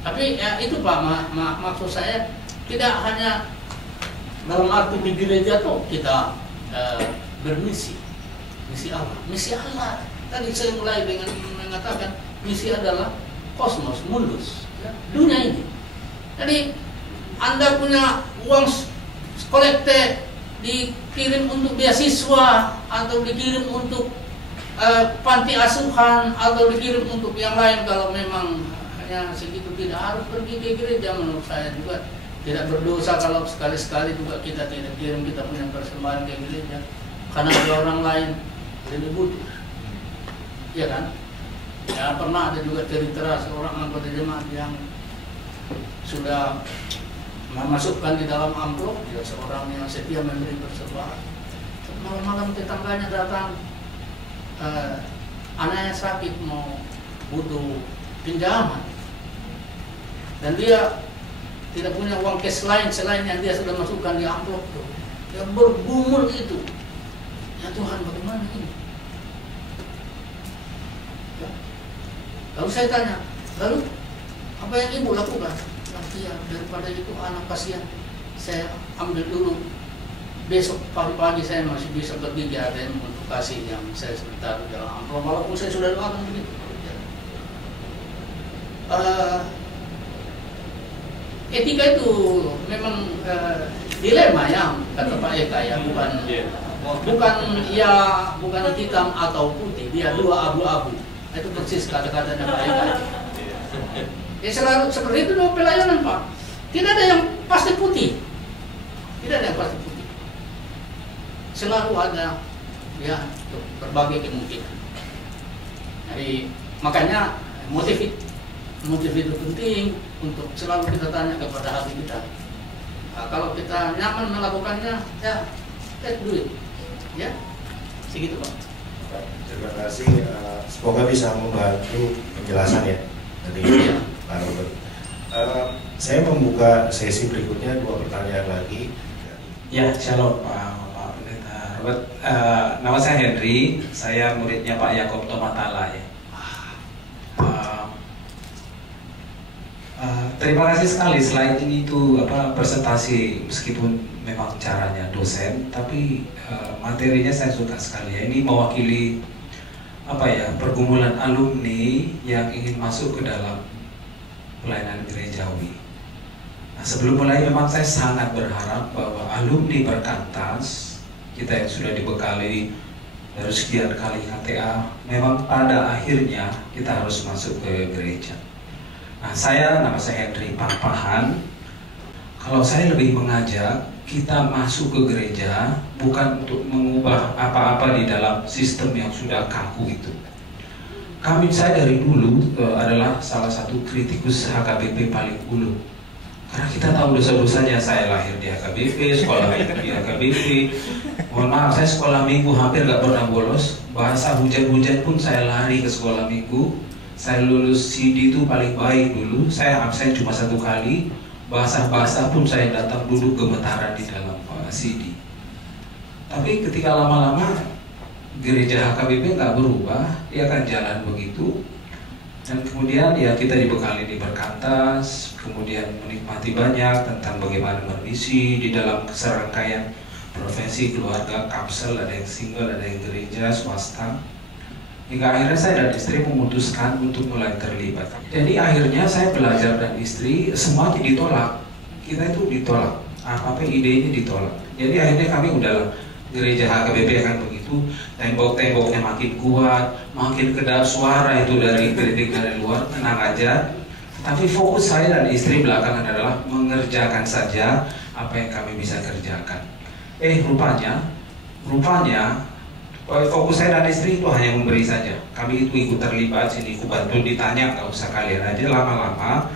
Tapi ya itu Pak, maksud saya tidak hanya dalam arti di gereja tuh kita bermisi, misi Allah. Tadi saya mulai dengan mengatakan misi adalah kosmos, mundus, ya, dunia ini. Jadi Anda punya uang kolekte dikirim untuk beasiswa atau dikirim untuk panti asuhan atau dikirim untuk yang lain, kalau memang hanya segitu tidak harus pergi ke gereja. Menurut saya juga tidak berdosa kalau sekali-sekali juga kita tidak kirim kita punya persembahan ke gereja karena ada orang lain lebih butuh, ya kan? Ya pernah ada juga cerita seorang anggota jemaat yang sudah memasukkan di dalam amplop, dia seorang yang setia memberi persembahan. Malam-malam tetangganya datang, anaknya sakit mau butuh pinjaman, dan dia tidak punya uang cash lain selain yang dia sudah masukkan di amplop itu. Dia bergumul itu, ya Tuhan bagaimana ini? Ya. Lalu saya tanya, lalu apa yang ibu lakukan? Ya, daripada itu anak pasien saya ambil dulu, besok pagi-pagi saya masih bisa pergi ke ATM untuk kasih yang saya sebentar di dalam amplop, walaupun saya sudah doakan begitu. Etika itu memang dilema yang kata Pak Eka ya, bukan hitam atau putih, dia dua abu-abu. Itu persis kata-katanya Pak Eka. Ya selalu seperti itu dalam pelayanan Pak. Tidak ada yang pasti putih, tidak ada yang pasti putih. Selalu ada ya berbagai kemungkinan. Jadi makanya motif itu penting untuk selalu kita tanya kepada hati kita. Nah, kalau kita nyaman melakukannya, ya let's do it. Ya, segitu Pak. Terima kasih. Semoga bisa membantu penjelasan ya dari Pak Robert. Saya membuka sesi berikutnya, 2 pertanyaan lagi. Ya, shalom Pak Pendeta Robert. Nama saya Henry, saya muridnya Pak Yakob Tomatala ya. Terima kasih sekali, slide ini itu presentasi, meskipun memang caranya dosen, tapi materinya saya suka sekali ya. Ini mewakili pergumulan alumni yang ingin masuk ke dalam pelayanan gerejawi. Nah, sebelum mulai memang saya sangat berharap bahwa alumni Perkantas kita yang sudah dibekali dari sekian kali KTA, memang pada akhirnya kita harus masuk ke gereja. Nah, nama saya Henry Pampahan. Kalau saya lebih mengajak kita masuk ke gereja bukan untuk mengubah apa-apa di dalam sistem yang sudah kaku itu. Saya dari dulu adalah salah satu kritikus HKBP paling ulu. Karena kita tahu dosa-dosanya. Saya lahir di HKBP, sekolah di HKBP. Mohon maaf, saya sekolah minggu hampir gak pernah bolos. Bahasa hujan-hujan pun saya lari ke sekolah minggu. Saya lulus CD itu paling baik dulu. Saya absen cuma 1 kali. Bahasa-bahasa pun saya datang duduk gemetaran di dalam CD. Tapi ketika lama-lama gereja HKBP nggak berubah, dia akan jalan begitu. Dan kemudian ya kita dibekali di Perkantas, kemudian menikmati banyak tentang bagaimana bermisi di dalam serangkaian profesi keluarga, kapsel, ada yang single, ada yang gereja, swasta. Hingga akhirnya saya dan istri memutuskan untuk mulai terlibat. Jadi akhirnya saya belajar dan istri semuanya ditolak. Kita itu ditolak, apa-apa idenya ditolak. Jadi akhirnya kami udahlah, gereja HKBP akan begitu, tembok-temboknya makin kuat, makin kedap suara itu dari kritik dari luar, tenang aja. Tapi fokus saya dan istri belakangan adalah mengerjakan saja apa yang kami bisa kerjakan. Rupanya fokus saya dan istri itu hanya memberi saja. Kami itu ikut terlibat sini, ikut bantu, ditanya nggak usah kalian aja. Lama-lama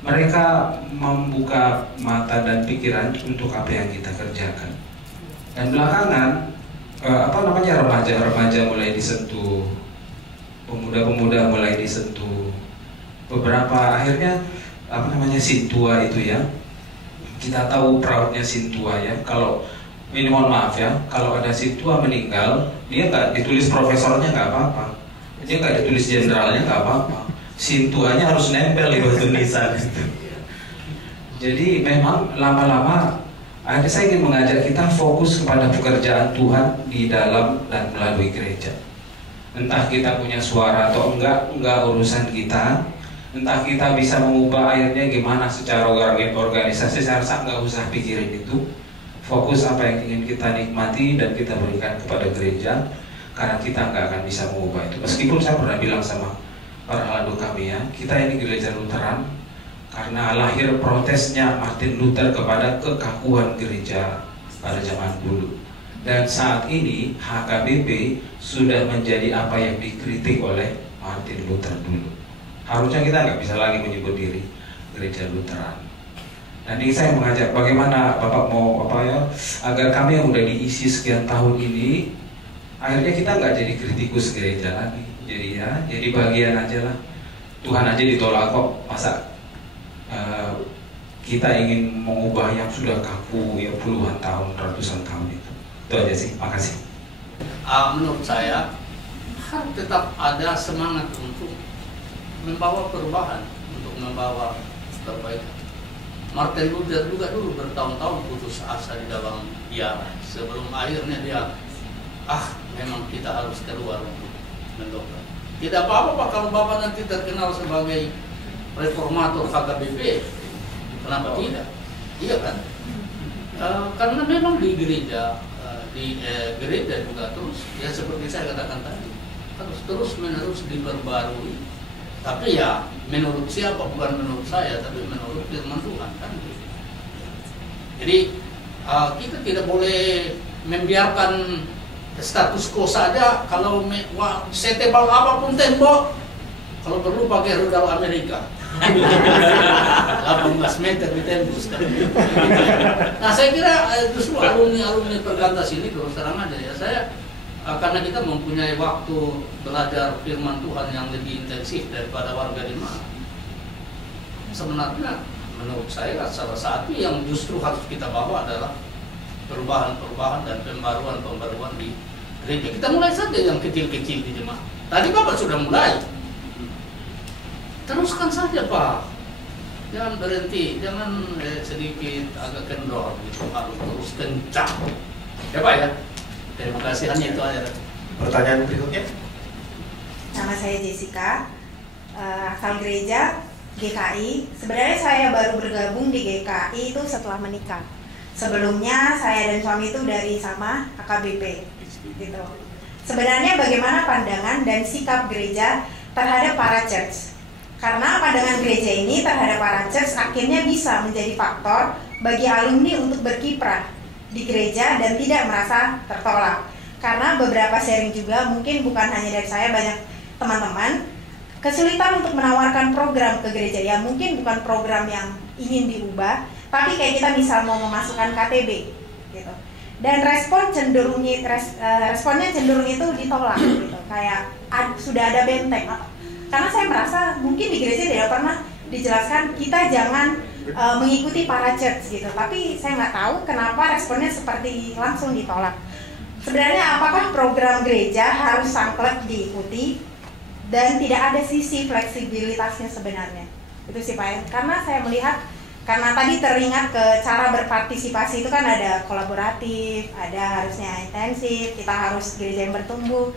mereka membuka mata dan pikiran untuk apa yang kita kerjakan. Dan belakangan remaja-remaja mulai disentuh, pemuda-pemuda mulai disentuh, beberapa akhirnya Sintua itu ya, kita tahu proudnya Sintua ya. Kalau ini mohon maaf ya, kalau ada Sintua meninggal, dia nggak ditulis profesornya nggak apa-apa, dia nggak ditulis jenderalnya nggak apa-apa, Sintuanya harus nempel di batu nisan. Jadi memang lama-lama saya ingin mengajak kita fokus kepada pekerjaan Tuhan di dalam dan melalui gereja. Entah kita punya suara atau enggak urusan kita. Entah kita bisa mengubah akhirnya gimana secara organisasi, saya rasa enggak usah pikirin itu. Fokus apa yang ingin kita nikmati dan kita berikan kepada gereja, karena kita enggak akan bisa mengubah itu. Meskipun saya pernah bilang sama para halado kami ya, kita ini gereja Lutheran, karena lahir protesnya Martin Luther kepada kekakuan gereja pada zaman dulu. Dan saat ini HKBP sudah menjadi apa yang dikritik oleh Martin Luther dulu. Harusnya kita nggak bisa lagi menyebut diri gereja Lutheran. Dan ini saya mengajak bagaimana Bapak mau agar kami yang udah diisi sekian tahun ini, akhirnya kita nggak jadi kritikus gereja lagi. Jadi bagian aja lah. Tuhan aja ditolak kok, masa kita ingin mengubah yang sudah kaku ya puluhan tahun, ratusan tahun itu. Itu aja sih, makasih. Menurut saya tetap ada semangat untuk membawa perubahan, untuk membawa perbaikan. Martin Luther juga dulu bertahun-tahun putus asa di dalam biara, sebelum akhirnya dia memang kita harus keluar untuk mendobrak. Tidak apa-apa Pak kalau Bapak nanti terkenal sebagai reformator HKBP, kenapa tidak? Iya kan? Karena memang di gereja juga terus, ya seperti saya katakan tadi, harus terus-menerus diperbarui. Tapi ya menurut siapa, bukan menurut saya, tapi menurut firman Tuhan kan. Jadi kita tidak boleh membiarkan status quo saja. Kalau setebal apapun tembok, kalau perlu pakai rudal Amerika 18 meter ditembus kan. Nah saya kira justru alumni Perkantas ini terus terang aja ya, saya karena kita mempunyai waktu belajar firman Tuhan yang lebih intensif daripada warga di mana. Sebenarnya menurut saya salah satu yang justru harus kita bawa adalah perubahan-perubahan dan pembaruan di gereja. Kita mulai saja yang kecil-kecil di jemaat. Tadi Bapak sudah mulai. Teruskan saja Pak. Jangan berhenti, jangan sedikit agak kendor gitu, harus terus kencang. Ya Pak ya. Terima kasih, hanya itu aja. Pertanyaan berikutnya. Nama saya Jessica, asal gereja GKI. Sebenarnya saya baru bergabung di GKI itu setelah menikah. Sebelumnya saya dan suami itu dari sama AKBP gitu. Sebenarnya bagaimana pandangan dan sikap gereja terhadap para church? Karena pandangan gereja ini terhadap para church akhirnya bisa menjadi faktor bagi alumni untuk berkiprah di gereja dan tidak merasa tertolak. Karena beberapa sharing juga, mungkin bukan hanya dari saya, banyak teman-teman kesulitan untuk menawarkan program ke gereja. Ya mungkin bukan program yang ingin diubah, tapi kayak kita misal mau memasukkan KTB gitu. Dan responnya cenderung itu ditolak gitu. Kayak sudah ada benteng. Karena saya merasa mungkin di gereja tidak pernah dijelaskan kita jangan mengikuti para church gitu. Tapi saya nggak tahu kenapa responnya seperti langsung ditolak. Sebenarnya apakah program gereja harus saklek diikuti dan tidak ada sisi fleksibilitasnya sebenarnya? Itu sih Pak. Karena saya melihat, karena tadi teringat ke cara berpartisipasi itu kan ada kolaboratif, ada harusnya intensif, kita harus gereja yang bertumbuh.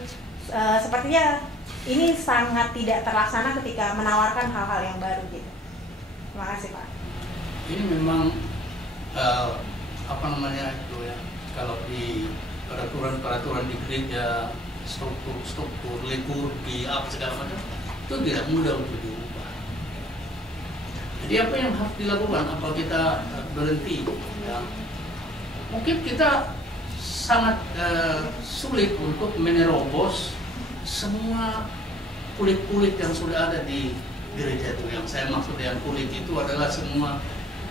Sepertinya ini sangat tidak terlaksana ketika menawarkan hal-hal yang baru gitu. Terima kasih Pak. Ini memang itu ya, kalau di peraturan di gereja, struktur liturgi apa segala macam itu tidak mudah untuk diubah. Jadi apa yang harus dilakukan? Apa kita berhenti? Ya. Mungkin kita sangat sulit untuk menerobos semua kulit-kulit yang sudah ada di gereja itu. Yang saya maksud dengan kulit itu adalah semua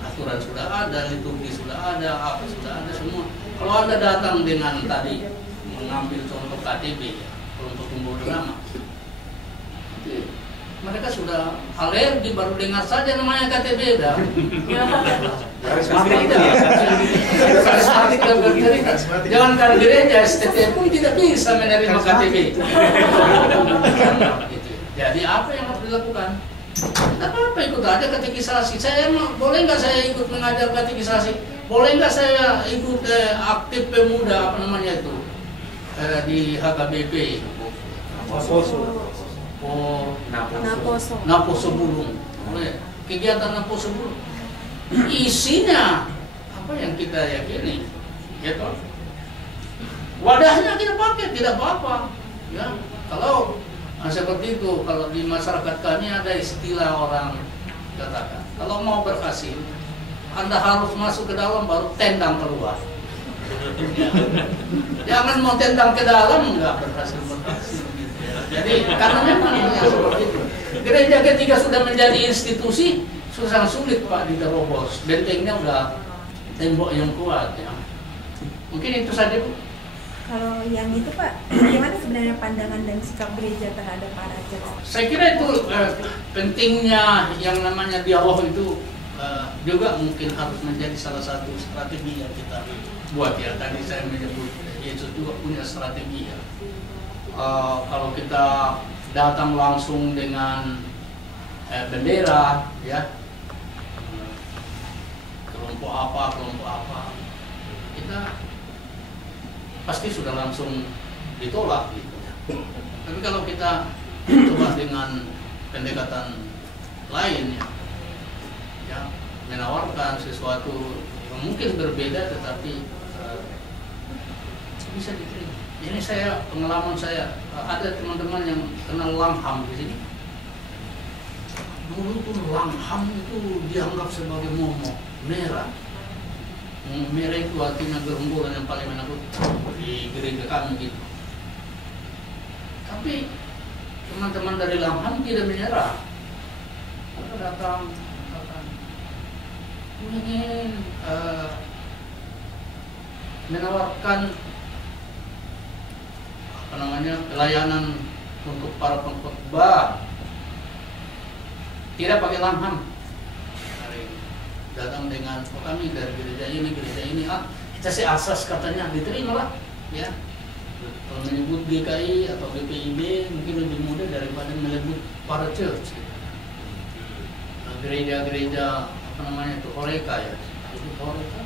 aturan sudah ada, liturgi sudah ada, apa sudah ada semua. Kalau Anda datang dengan tadi mengambil contoh KTB, ya, kelompok tumbuh bersama, mereka sudah alergi baru dengar saja namanya KTB dah. Jangan kan gereja STT pun tidak bisa menerima KTB. Jadi apa yang harus dilakukan? Tidak apa-apa, ikut aja katekisasi. Saya boleh nggak saya ikut mengajar katekisasi? Boleh nggak saya ikut aktif pemuda apa namanya itu di HKBP? Naposo Bulung. Kegiatan Naposo Bulung. Isinya apa yang kita yakini, gitu. Wadahnya kita pakai, tidak apa-apa. Ya, kalau seperti itu, kalau di masyarakat kami ada istilah orang katakan, kalau mau berhasil, Anda harus masuk ke dalam baru tendang keluar. Ya. Jangan mau tendang ke dalam nggak berhasil. Jadi karena memang ya, seperti itu. Gereja ketika sudah menjadi institusi susah sulit Pak diterobos. Bentengnya udah tembok yang kuat ya. Mungkin itu saja Bu. Kalau yang itu Pak, bagaimana sebenarnya pandangan dan sikap gereja terhadap para church? Saya kira itu pentingnya yang namanya dialog itu juga mungkin harus menjadi salah satu strategi yang kita buat ya. Tadi saya menyebut Yesus juga punya strategi ya. Kalau kita datang langsung dengan bendera ya, kelompok apa, kita pasti sudah langsung ditolak gitu. Tapi kalau kita coba dengan pendekatan lain ya, menawarkan sesuatu yang mungkin berbeda tetapi bisa diterima. Ini saya pengalaman saya, ada teman-teman yang kenal langham di sini. Dulu pun langham itu dianggap sebagai momok merah. Merah itu artinya gerombolan yang paling menakutkan di gereja kami gitu. Tapi teman-teman dari langham tidak menyerah. Mereka datang ingin menawarkan pelayanan untuk para pengkhotbah tidak pakai langham. Datang dengan kami dari gereja ini, kita sih asas katanya diterima lah ya. Kalau menyebut GKI atau BPIB mungkin lebih mudah daripada menyebut para church. Gereja-gereja apa namanya itu Horeca ya, itu Horeca,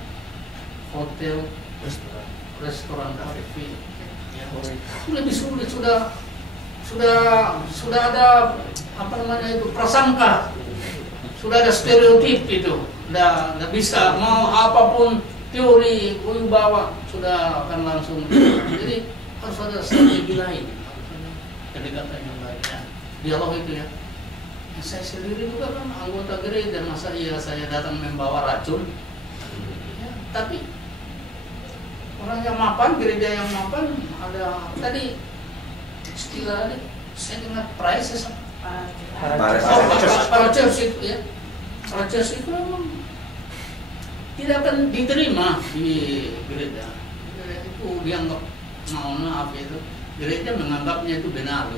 hotel, restoran, cafe. Lebih sulit, sudah ada apa namanya itu prasangka sudah ada stereotip itu, nggak bisa mau apapun teori wibawa sudah akan langsung. Jadi harus ada strategi lain, kedekatan yang lain, ya. Dialog itu ya. Saya sendiri juga kan anggota gereja, masa iya saya datang membawa racun? Ya, tapi orang yang mapan, gereja yang mapan, ada tadi istilah saya ingat prices para church itu ya, para church itu memang tidak akan diterima di gereja. Itu dianggap maaf itu, gereja menganggapnya itu benar.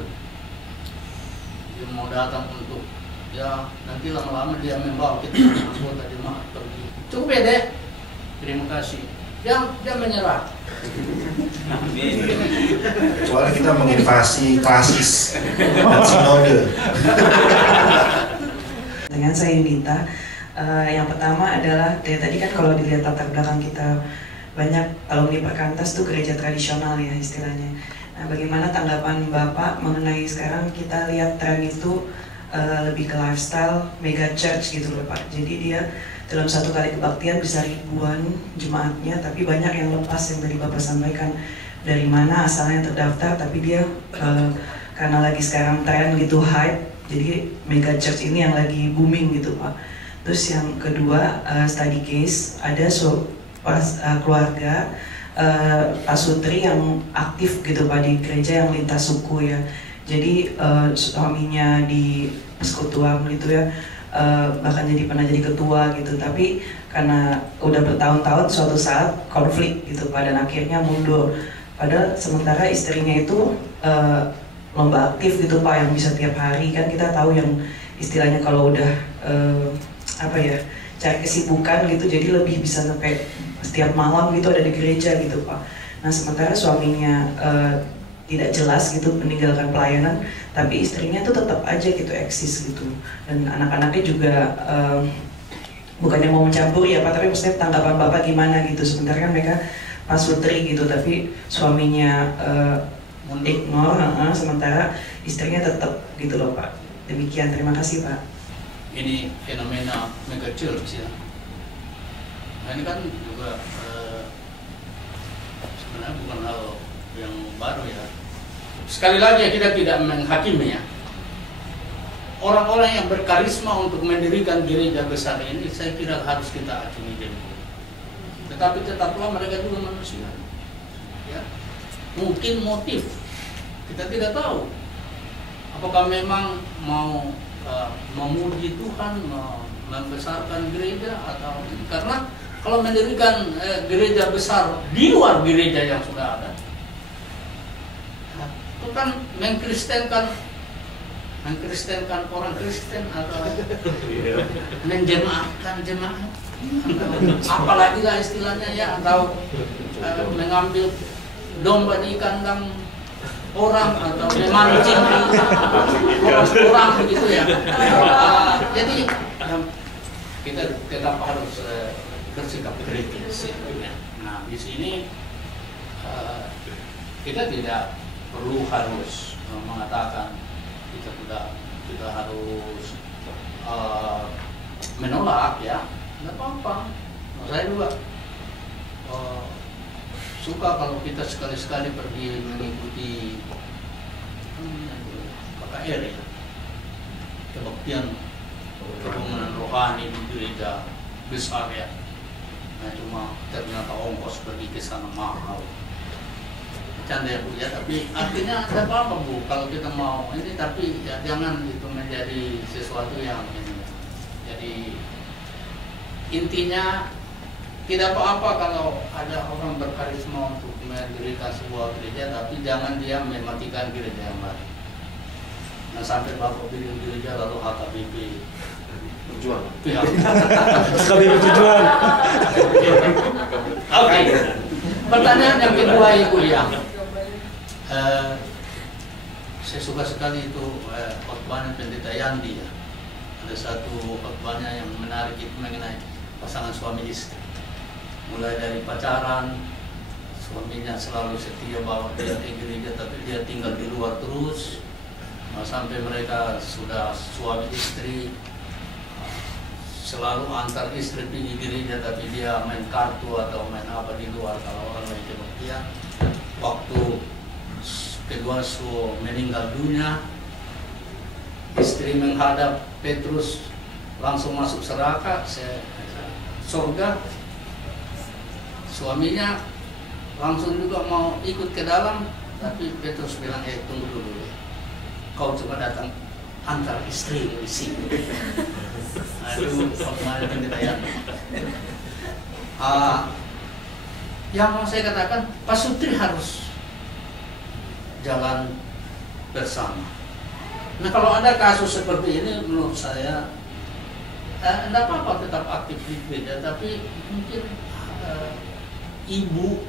Dia mau datang untuk ya nanti lama-lama dia membawa kita anggota jemaat pergi. Cukup ya deh. Terima kasih. Dia menyerah. Kecuali kita menginvasi klasis dan sinode. Dengan saya Yunita, yang pertama adalah tadi kan kalau dilihat latar belakang kita banyak alumni Perkantas tuh gereja tradisional ya istilahnya. Nah, bagaimana tanggapan Bapak mengenai sekarang kita lihat tren itu lebih ke lifestyle mega church gitu loh Pak. Jadi dia dalam satu kali kebaktian bisa ribuan jemaatnya, tapi banyak yang lepas yang tadi Bapak sampaikan dari mana asalnya terdaftar, tapi dia karena lagi sekarang tren gitu hype, jadi mega church ini yang lagi booming gitu Pak. Terus yang kedua study case, ada keluarga Pak Sutri yang aktif gitu Pak di gereja yang lintas suku ya. Jadi suaminya di persekutuan gitu ya, bahkan pernah jadi ketua gitu. Tapi karena udah bertahun-tahun suatu saat konflik gitu Pak, dan akhirnya mundur. Padahal sementara istrinya itu lomba aktif gitu Pak, yang bisa tiap hari. Kan kita tahu yang istilahnya kalau udah cari kesibukan gitu, jadi lebih bisa sampai setiap malam gitu ada di gereja gitu Pak. Nah sementara suaminya tidak jelas gitu meninggalkan pelayanan, tapi istrinya tuh tetap aja gitu eksis gitu, dan anak-anaknya juga bukannya mau mencampur ya Pak, tapi maksudnya tanggapan Bapak gimana gitu. Sementara kan mereka Pak Sutri gitu, tapi suaminya ignore, sementara istrinya tetap gitu loh Pak. Demikian, terima kasih Pak. Ini fenomena mega church ya. Nah, ini kan juga sebenarnya bukan hal yang baru ya. Sekali lagi kita tidak menghakimi ya. Orang-orang yang berkarisma untuk mendirikan gereja besar ini saya kira harus kita acungi jempol. Tetapi tetaplah mereka juga manusia. Ya. Mungkin motif kita tidak tahu. Apakah memang mau memuji Tuhan, membesarkan gereja, atau karena kalau mendirikan gereja besar di luar gereja yang sudah ada, itu kan mengkristenkan orang Kristen atau menjemaatkan jemaat, apalagi lah istilahnya ya, atau mengambil domba di kandang orang atau memancing orang begitu ya. Jadi kita tetap harus bersikap kritis ya. Nah di sini kita tidak perlu harus mengatakan kita harus menolak ya, nggak apa-apa. Saya juga suka kalau kita sekali-sekali pergi mengikuti KKR ya, kebaktian kebangunan rohani di gereja besar ya. Nah cuma ternyata ongkos pergi ke sana mahal. Canda ya Bu ya, tapi artinya ada apa-apa Bu kalau kita mau ini, tapi ya jangan itu menjadi sesuatu yang ini. Jadi intinya tidak apa-apa kalau ada orang berkarisma untuk mendirikan sebuah gereja, tapi jangan dia mematikan gereja yang lain. Nah sampai Bapak bikin gereja lalu HKBP tujuan. HKBP tujuan. Oke. Pertanyaan yang kedua Ibu ya. Saya suka sekali itu khotbahnya Pendeta Yandi ya. Ada satu khotbahnya yang menarik itu mengenai pasangan suami istri. Mulai dari pacaran, suaminya selalu setia bahwa dia di gereja, tapi dia tinggal di luar terus. Sampai mereka sudah suami istri, selalu antar istri pergi gereja tapi dia main kartu atau main apa di luar kalau orang lain kebaktian. Waktu kedua Su meninggal dunia, istri menghadap Petrus langsung masuk surga. Suaminya langsung juga mau ikut ke dalam, tapi Petrus bilang, tunggu dulu, kau cuma datang antar istri di sini. Aduh, kemarin penilaian. Yang mau saya katakan, pasutri harus jalan bersama. Nah, kalau ada kasus seperti ini, menurut saya tidak apa-apa tetap aktif di gereja, tapi mungkin ibu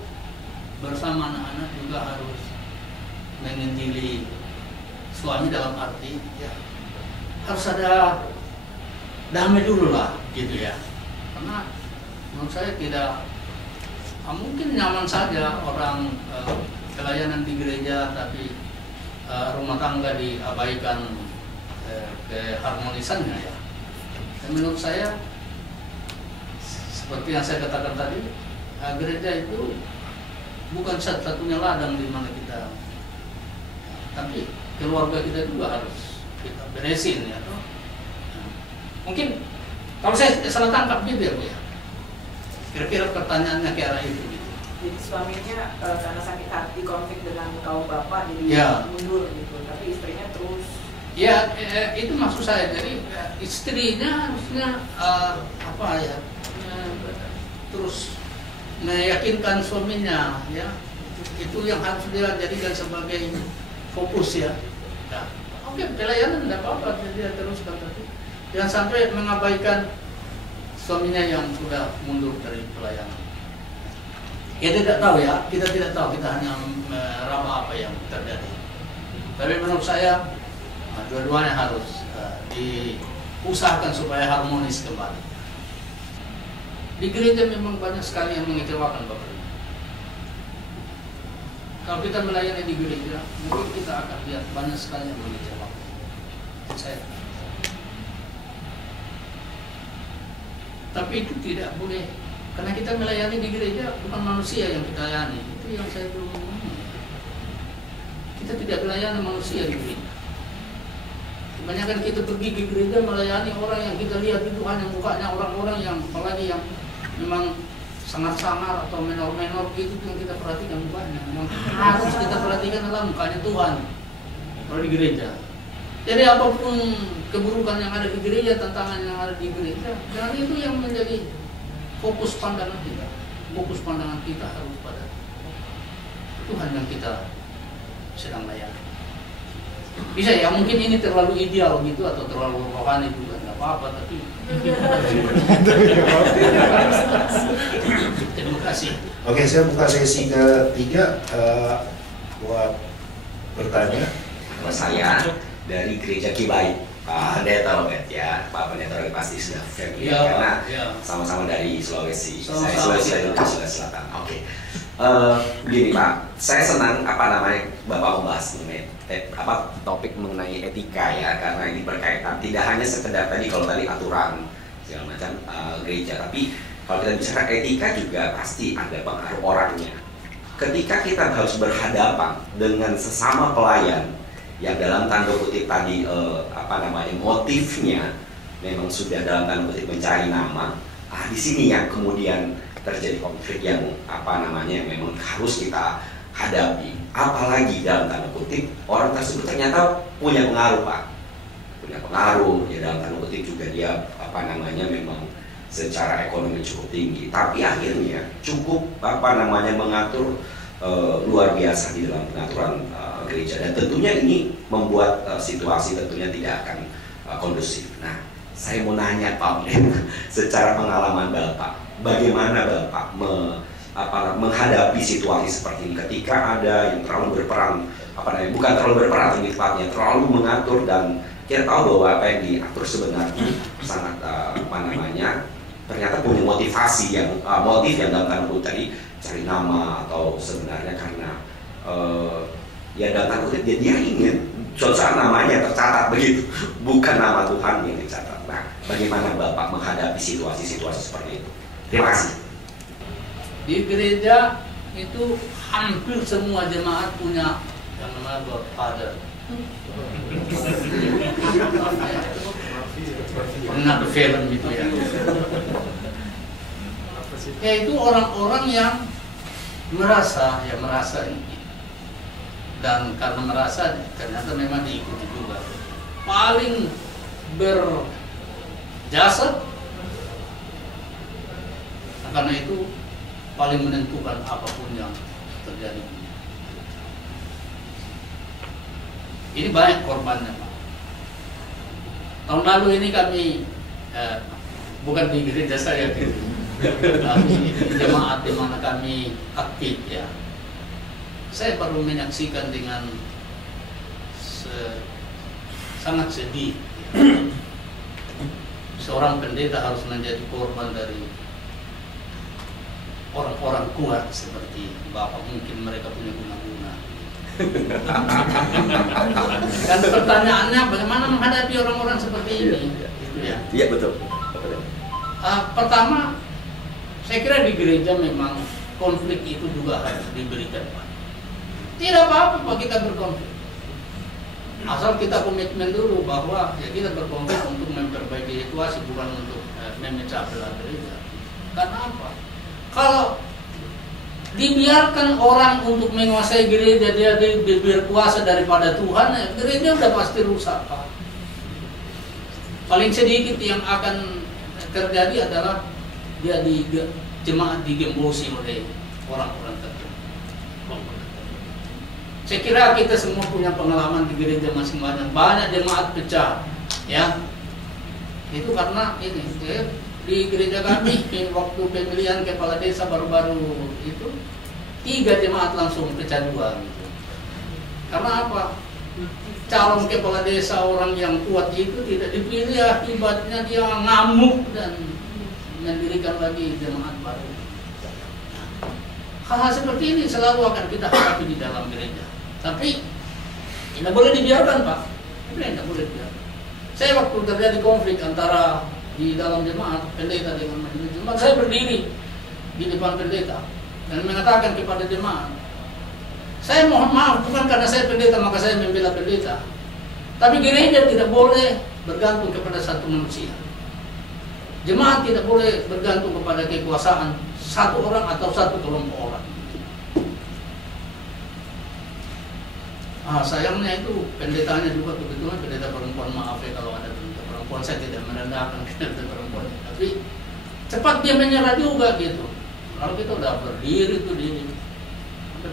bersama anak-anak juga harus menginjili suami, dalam arti ya harus ada damai dulu lah gitu ya, karena menurut saya tidak mungkin nyaman saja orang pelayanan di gereja tapi rumah tangga diabaikan keharmonisannya ya. Dan menurut saya seperti yang saya katakan tadi, gereja itu bukan satu-satunya ladang di mana kita, tapi keluarga kita juga harus kita beresin ya. Mungkin kalau saya salah tangkap gitu ya Bu ya, kira-kira pertanyaannya ke arah itu gitu. Jadi suaminya karena sakit hati konflik dengan kaum bapak jadi mundur gitu, tapi istrinya terus. Ya itu maksud saya, jadi istrinya harusnya terus meyakinkan suaminya ya, itu yang harus dia jadikan sebagai fokus ya. Nah, oke, pelayanan tidak apa-apa dia teruskan, tapi jangan sampai mengabaikan suaminya yang sudah mundur dari pelayanan. Kita tidak tahu ya, kita tidak tahu, kita hanya meraba apa yang terjadi. Tapi menurut saya dua-duanya harus diusahakan supaya harmonis kembali. Di gereja memang banyak sekali yang mengecewakan Bapak Ibu. Kalau kita melayani di gereja, mungkin kita akan lihat banyak sekali yang mengecewakan. Saya. Tapi itu tidak boleh, karena kita melayani di gereja bukan manusia yang kita layani. Itu yang saya belum ngomong. Kita tidak melayani manusia di gereja. Kebanyakan kita pergi ke gereja melayani orang yang kita lihat itu hanya mukanya orang-orang yang, apalagi yang memang sangat samar atau menor-menor gitu, yang kita perhatikan mukanya. Memang harus kita perhatikan adalah mukanya Tuhan kalau di gereja. Jadi apapun keburukan yang ada di gereja, tantangan yang ada di gereja, dan itu yang menjadi fokus pandangan kita. Fokus pandangan kita harus pada Tuhan yang kita sedang layani. Bisa ya, mungkin ini terlalu ideal gitu atau terlalu rohani juga, nggak apa-apa, tapi terima kasih. Oke, saya buka sesi ketiga buat bertanya. Saya dari Gereja Kibai, Pak Pendeta Robert ya, Pak Pendeta Robert pasti sudah familiar karena sama-sama dari Sulawesi. Saya Sulawesi dari Sulawesi Selatan. Oke. Begini Pak, saya senang Bapak membahas mengenai topik mengenai etika ya, karena ini berkaitan tidak hanya sekedar tadi kalau tadi aturan segala macam gereja, tapi kalau kita bicara etika juga pasti ada pengaruh orangnya. Ketika kita harus berhadapan dengan sesama pelayan yang dalam tanda kutip tadi motifnya memang sudah dalam tanda kutip mencari nama, di sini yang kemudian terjadi konflik yang memang harus kita hadapi. Apalagi dalam tanda kutip orang tersebut ternyata punya pengaruh Pak, punya pengaruh ya, dalam tanda kutip juga dia memang secara ekonomi cukup tinggi, tapi akhirnya cukup mengatur luar biasa di dalam pengaturan gereja, dan tentunya ini membuat situasi tentunya tidak akan kondusif. Nah, saya mau nanya Pak, secara pengalaman Bapak, bagaimana Bapak menghadapi situasi seperti ini ketika ada yang terlalu berperan, bukan terlalu berperan tapi tepatnya terlalu mengatur, dan kita tahu bahwa apa yang diatur sebenarnya sangat ternyata punya motivasi yang motif yang dalam tanda kutip tadi cari nama, atau sebenarnya karena ya dalam tanda kutip dia ingin suatu saat namanya tercatat begitu, bukan nama Tuhan yang dicatat. Nah, Bagaimana Bapak menghadapi situasi-situasi seperti itu? Terima kasih. Di gereja itu hampir semua jemaat punya yang namanya Godfather. Pernah ke film gitu ya. Yaitu orang-orang yang merasa ini. Dan karena merasa ternyata memang diikuti juga. Paling berjasa, karena itu paling menentukan apapun yang terjadi. Ini banyak korbannya, Pak. Tahun lalu ini kami bukan di gereja saya, kami jemaat di mana kami aktif ya. Saya baru menyaksikan dengan sangat sedih. Seorang pendeta harus menjadi korban dari orang-orang kuat seperti Bapak, mungkin mereka punya guna-guna. Dan pertanyaannya bagaimana menghadapi orang-orang seperti ini? Iya betul. Pertama, saya kira di gereja memang konflik itu juga harus diberikan, Pak. Tidak apa-apa Pak kita berkonflik, asal kita komitmen dulu bahwa ya kita berkonflik untuk memperbaiki situasi, bukan untuk memecah belah gereja. Karena apa? Kalau dibiarkan orang untuk menguasai gereja, dia berkuasa daripada Tuhan, ya, gereja udah pasti rusak, Pak. Paling sedikit yang akan terjadi adalah dia jemaat digembosi oleh orang-orang tertentu. Saya kira kita semua punya pengalaman di gereja masing-masing, banyak jemaat pecah, ya. Itu karena ini. Di gereja kami waktu pemilihan kepala desa baru-baru itu 3 jemaat langsung pecah 2 gitu. Karena apa? Calon kepala desa orang yang kuat itu tidak dipilih, akibatnya dia ngamuk dan mendirikan lagi jemaat baru. Hal-hal seperti ini selalu akan kita hadapi di dalam gereja. Tapi tidak boleh dibiarkan, Pak. Tidak boleh dibiarkan. Saya waktu terjadi konflik antara di dalam jemaat pendeta dengan majelis jemaat, saya berdiri di depan pendeta dan mengatakan kepada jemaat, saya mohon maaf, bukan karena saya pendeta maka saya membela pendeta, tapi gereja tidak boleh bergantung kepada satu manusia. Jemaat tidak boleh bergantung kepada kekuasaan satu orang atau satu kelompok orang. Sayangnya itu pendetanya juga kebetulan pendeta perempuan, maaf ya kalau ada pendeta perempuan, saya tidak merendahkan pendeta perempuan, tapi cepat dia menyerah juga gitu. Lalu kita udah berdiri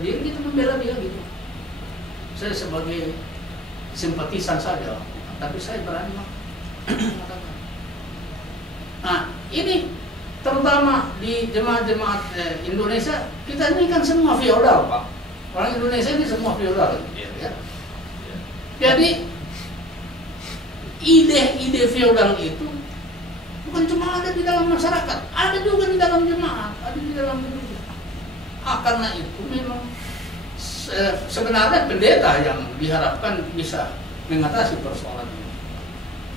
kita membela dia gitu. Saya sebagai simpatisan saja, tapi saya berani mengatakan. Nah ini terutama di jemaat-jemaat Indonesia, kita ini kan semua feodal, Pak. Orang Indonesia ini semua feodal, ya. Jadi ide-ide feodal itu bukan cuma ada di dalam masyarakat, ada juga di dalam jemaat, ada di dalam gereja. Karena itu memang sebenarnya pendeta yang diharapkan bisa mengatasi persoalan ini.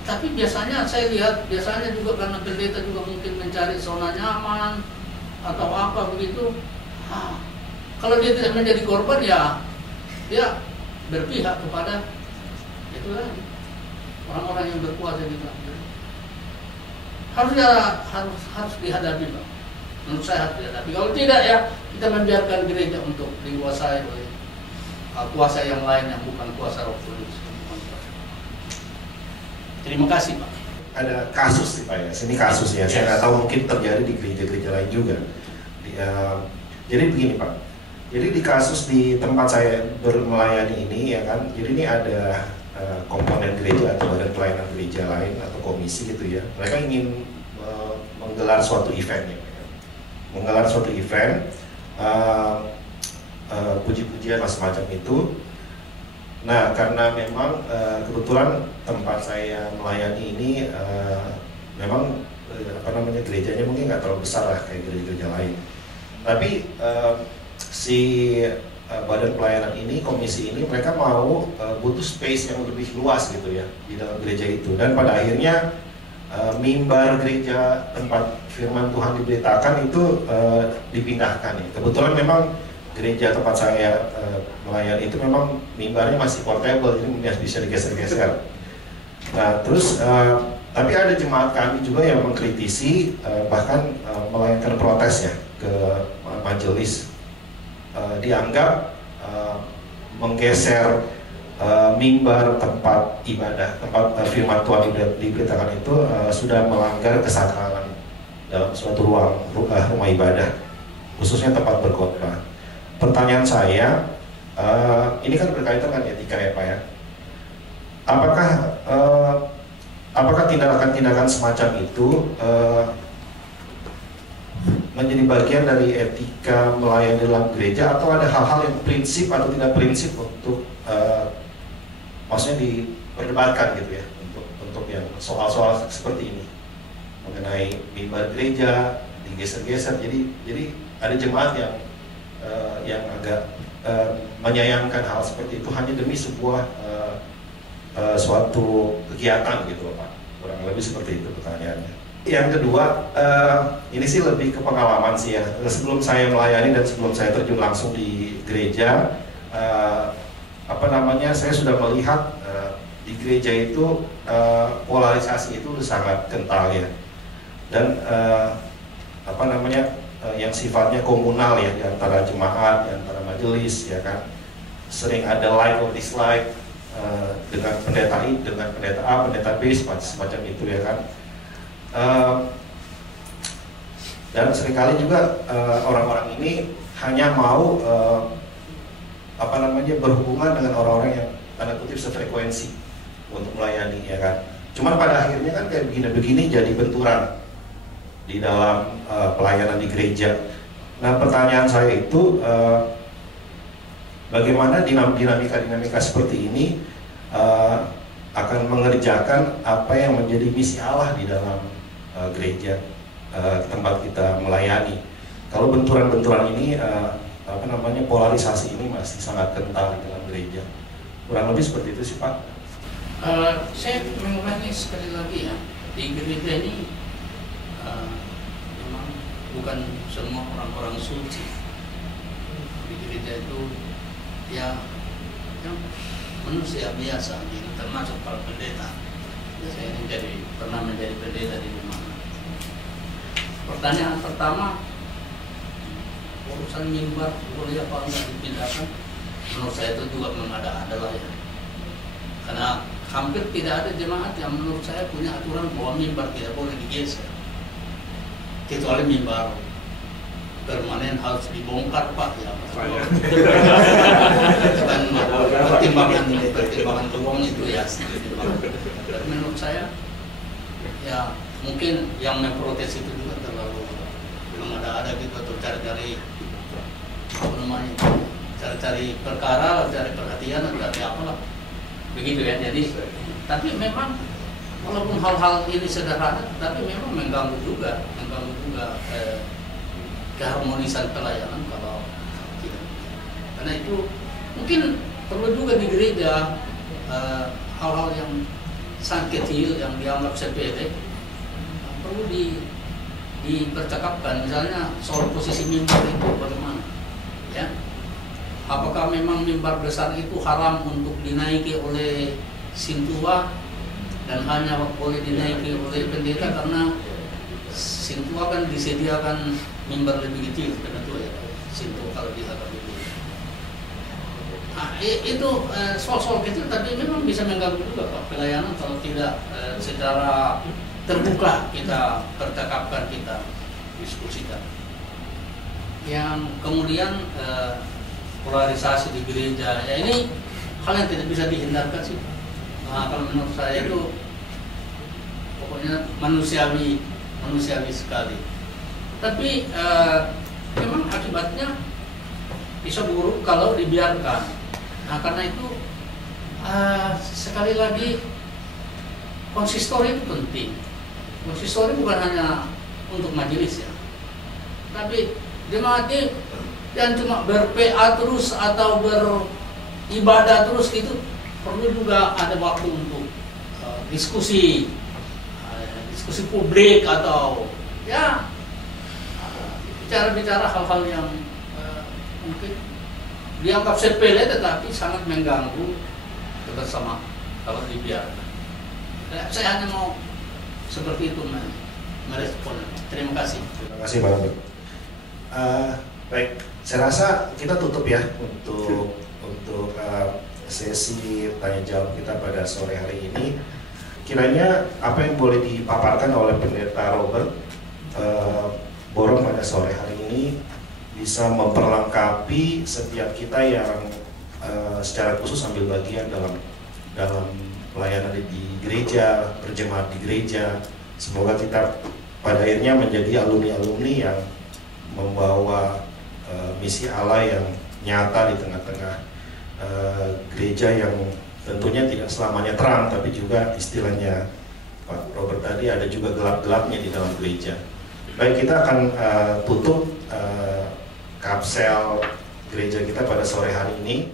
Tapi biasanya saya lihat, biasanya juga karena pendeta juga mungkin mencari zona nyaman atau apa begitu. Kalau dia tidak menjadi korban, ya dia berpihak kepada itu lagi, orang-orang yang berkuasa di dalam gereja. Harus dihadapi, Pak. Menurut saya harus dihadapi. Kalau tidak, ya kita membiarkan gereja untuk dikuasai oleh kuasa yang lain yang bukan kuasa Roh Kudus. Terima kasih, Pak. Ada kasus nih, Pak ya. Ini kasus ya. Saya nggak tahu, mungkin terjadi di gereja-gereja lain juga. Jadi begini, Pak. Jadi di kasus di tempat saya melayani ini ya kan. Jadi ini ada komponen gereja atau badan pelayanan gereja lain atau komisi gitu ya. Mereka ingin menggelar suatu event ya. Menggelar suatu event puji-pujian macam itu. Nah, karena memang kebetulan tempat saya melayani ini memang gerejanya mungkin nggak terlalu besar lah kayak gereja-gereja lain. Tapi si badan pelayanan ini, komisi ini, mereka mau butuh space yang lebih luas gitu ya di dalam gereja itu. Dan pada akhirnya mimbar gereja tempat firman Tuhan diberitakan itu dipindahkan. Kebetulan memang gereja tempat saya melayani itu memang mimbarnya masih portable, jadi bisa digeser-geser. Nah terus tapi ada jemaat kami juga yang mengkritisi, bahkan melayangkan protes ya ke majelis, dianggap menggeser mimbar tempat ibadah, tempat firman Tuhan diberitakan itu sudah melanggar kesakralan dalam suatu rumah ibadah, khususnya tempat berkhotbah. Pertanyaan saya, ini kan berkaitan dengan etika ya Pak ya. Apakah tindakan-tindakan semacam itu menjadi bagian dari etika melayani dalam gereja, atau ada hal-hal yang prinsip atau tidak prinsip untuk maksudnya diperdebatkan gitu ya, untuk yang soal-soal seperti ini mengenai mimbar gereja digeser-geser, jadi ada jemaat yang agak menyayangkan hal seperti itu hanya demi sebuah suatu kegiatan gitu Pak, kurang lebih seperti itu pertanyaannya. Yang kedua, ini sih lebih ke pengalaman sih ya. Sebelum saya melayani dan sebelum saya terjun langsung di gereja, saya sudah melihat di gereja itu polarisasi itu sangat kental ya, dan yang sifatnya komunal ya, di antara jemaat, di antara majelis ya kan, sering ada like or dislike dengan pendeta I, dengan pendeta A, pendeta B, semacam itu ya kan. Dan seringkali juga orang-orang ini hanya mau berhubungan dengan orang-orang yang tanda kutip sefrekuensi untuk melayani ya kan. Cuman pada akhirnya kan kayak begini-begini jadi benturan di dalam pelayanan di gereja. Nah pertanyaan saya itu bagaimana dinamika seperti ini akan mengerjakan apa yang menjadi misi Allah di dalam gereja tempat kita melayani. Kalau benturan-benturan ini polarisasi ini masih sangat kental di dalam gereja. Kurang lebih seperti itu sih Pak. Saya mengulangi sekali lagi ya, di gereja ini memang bukan semua orang-orang suci. Di gereja itu ya manusia biasa, termasuk para pendeta. Saya pernah menjadi pendeta di rumah. Pertanyaan pertama, urusan mimbar boleh apa enggak dipindahkan? Menurut saya itu juga mengada-ada lah ya. Karena hampir tidak ada jemaat yang menurut saya punya aturan bahwa mimbar tidak boleh digeser. Kecuali mimbar permanen harus dibongkar Pak ya. Dan pertimbangan peluang itu ya. Dan menurut saya ya mungkin yang memprotes itu juga terlalu mengada-ada gitu, atau cari-cari cari perkara, cari perhatian, cari apalah begitu ya. Jadi tapi memang walaupun hal-hal ini sederhana, tapi memang mengganggu juga keharmonisan pelayanan kalau tidak. Karena itu mungkin perlu juga di gereja hal-hal yang sangat kecil yang dianggap sepele perlu dipercakapkan. Misalnya soal posisi mimbar itu bagaimana ya, apakah memang mimbar besar itu haram untuk dinaiki oleh sintua dan hanya boleh dinaiki oleh pendeta, karena sintua kan disediakan mimbar lebih kecil tentu ya, sintua kalau dihadap itu. Nah, itu soal-soal kecil tapi memang bisa mengganggu juga Pak pelayanan kalau tidak secara terbuka kita percakapkan, kita diskusikan. Yang kemudian polarisasi di gereja, ya ini hal yang tidak bisa dihindarkan sih. Nah, kalau menurut saya itu pokoknya manusiawi sekali. Tapi memang akibatnya bisa buruk kalau dibiarkan. Nah, karena itu sekali lagi konsistori itu penting. Konsistori bukan hanya untuk majelis ya, tapi jemaat yang cuma ber-PA terus atau beribadah terus gitu, perlu juga ada waktu untuk diskusi diskusi publik atau ya bicara-bicara hal-hal yang mungkin dianggap sepele tetapi sangat mengganggu kebersamaan kalau dibiarkan. Saya hanya mau seperti itu merespon. Terima kasih. Terima kasih Pak Robert. Baik, saya rasa kita tutup ya untuk sesi tanya jawab kita pada sore hari ini. Kiranya apa yang boleh dipaparkan oleh Pendeta Robert Borong pada sore hari ini bisa memperlengkapi setiap kita yang secara khusus ambil bagian dalam pelayanan di gereja, berjemaat di gereja. Semoga kita pada akhirnya menjadi alumni-alumni yang membawa misi Allah yang nyata di tengah-tengah gereja yang tentunya tidak selamanya terang, tapi juga istilahnya Pak Robert tadi ada juga gelap-gelapnya di dalam gereja. Baik, kita akan tutup kapsel gereja kita pada sore hari ini.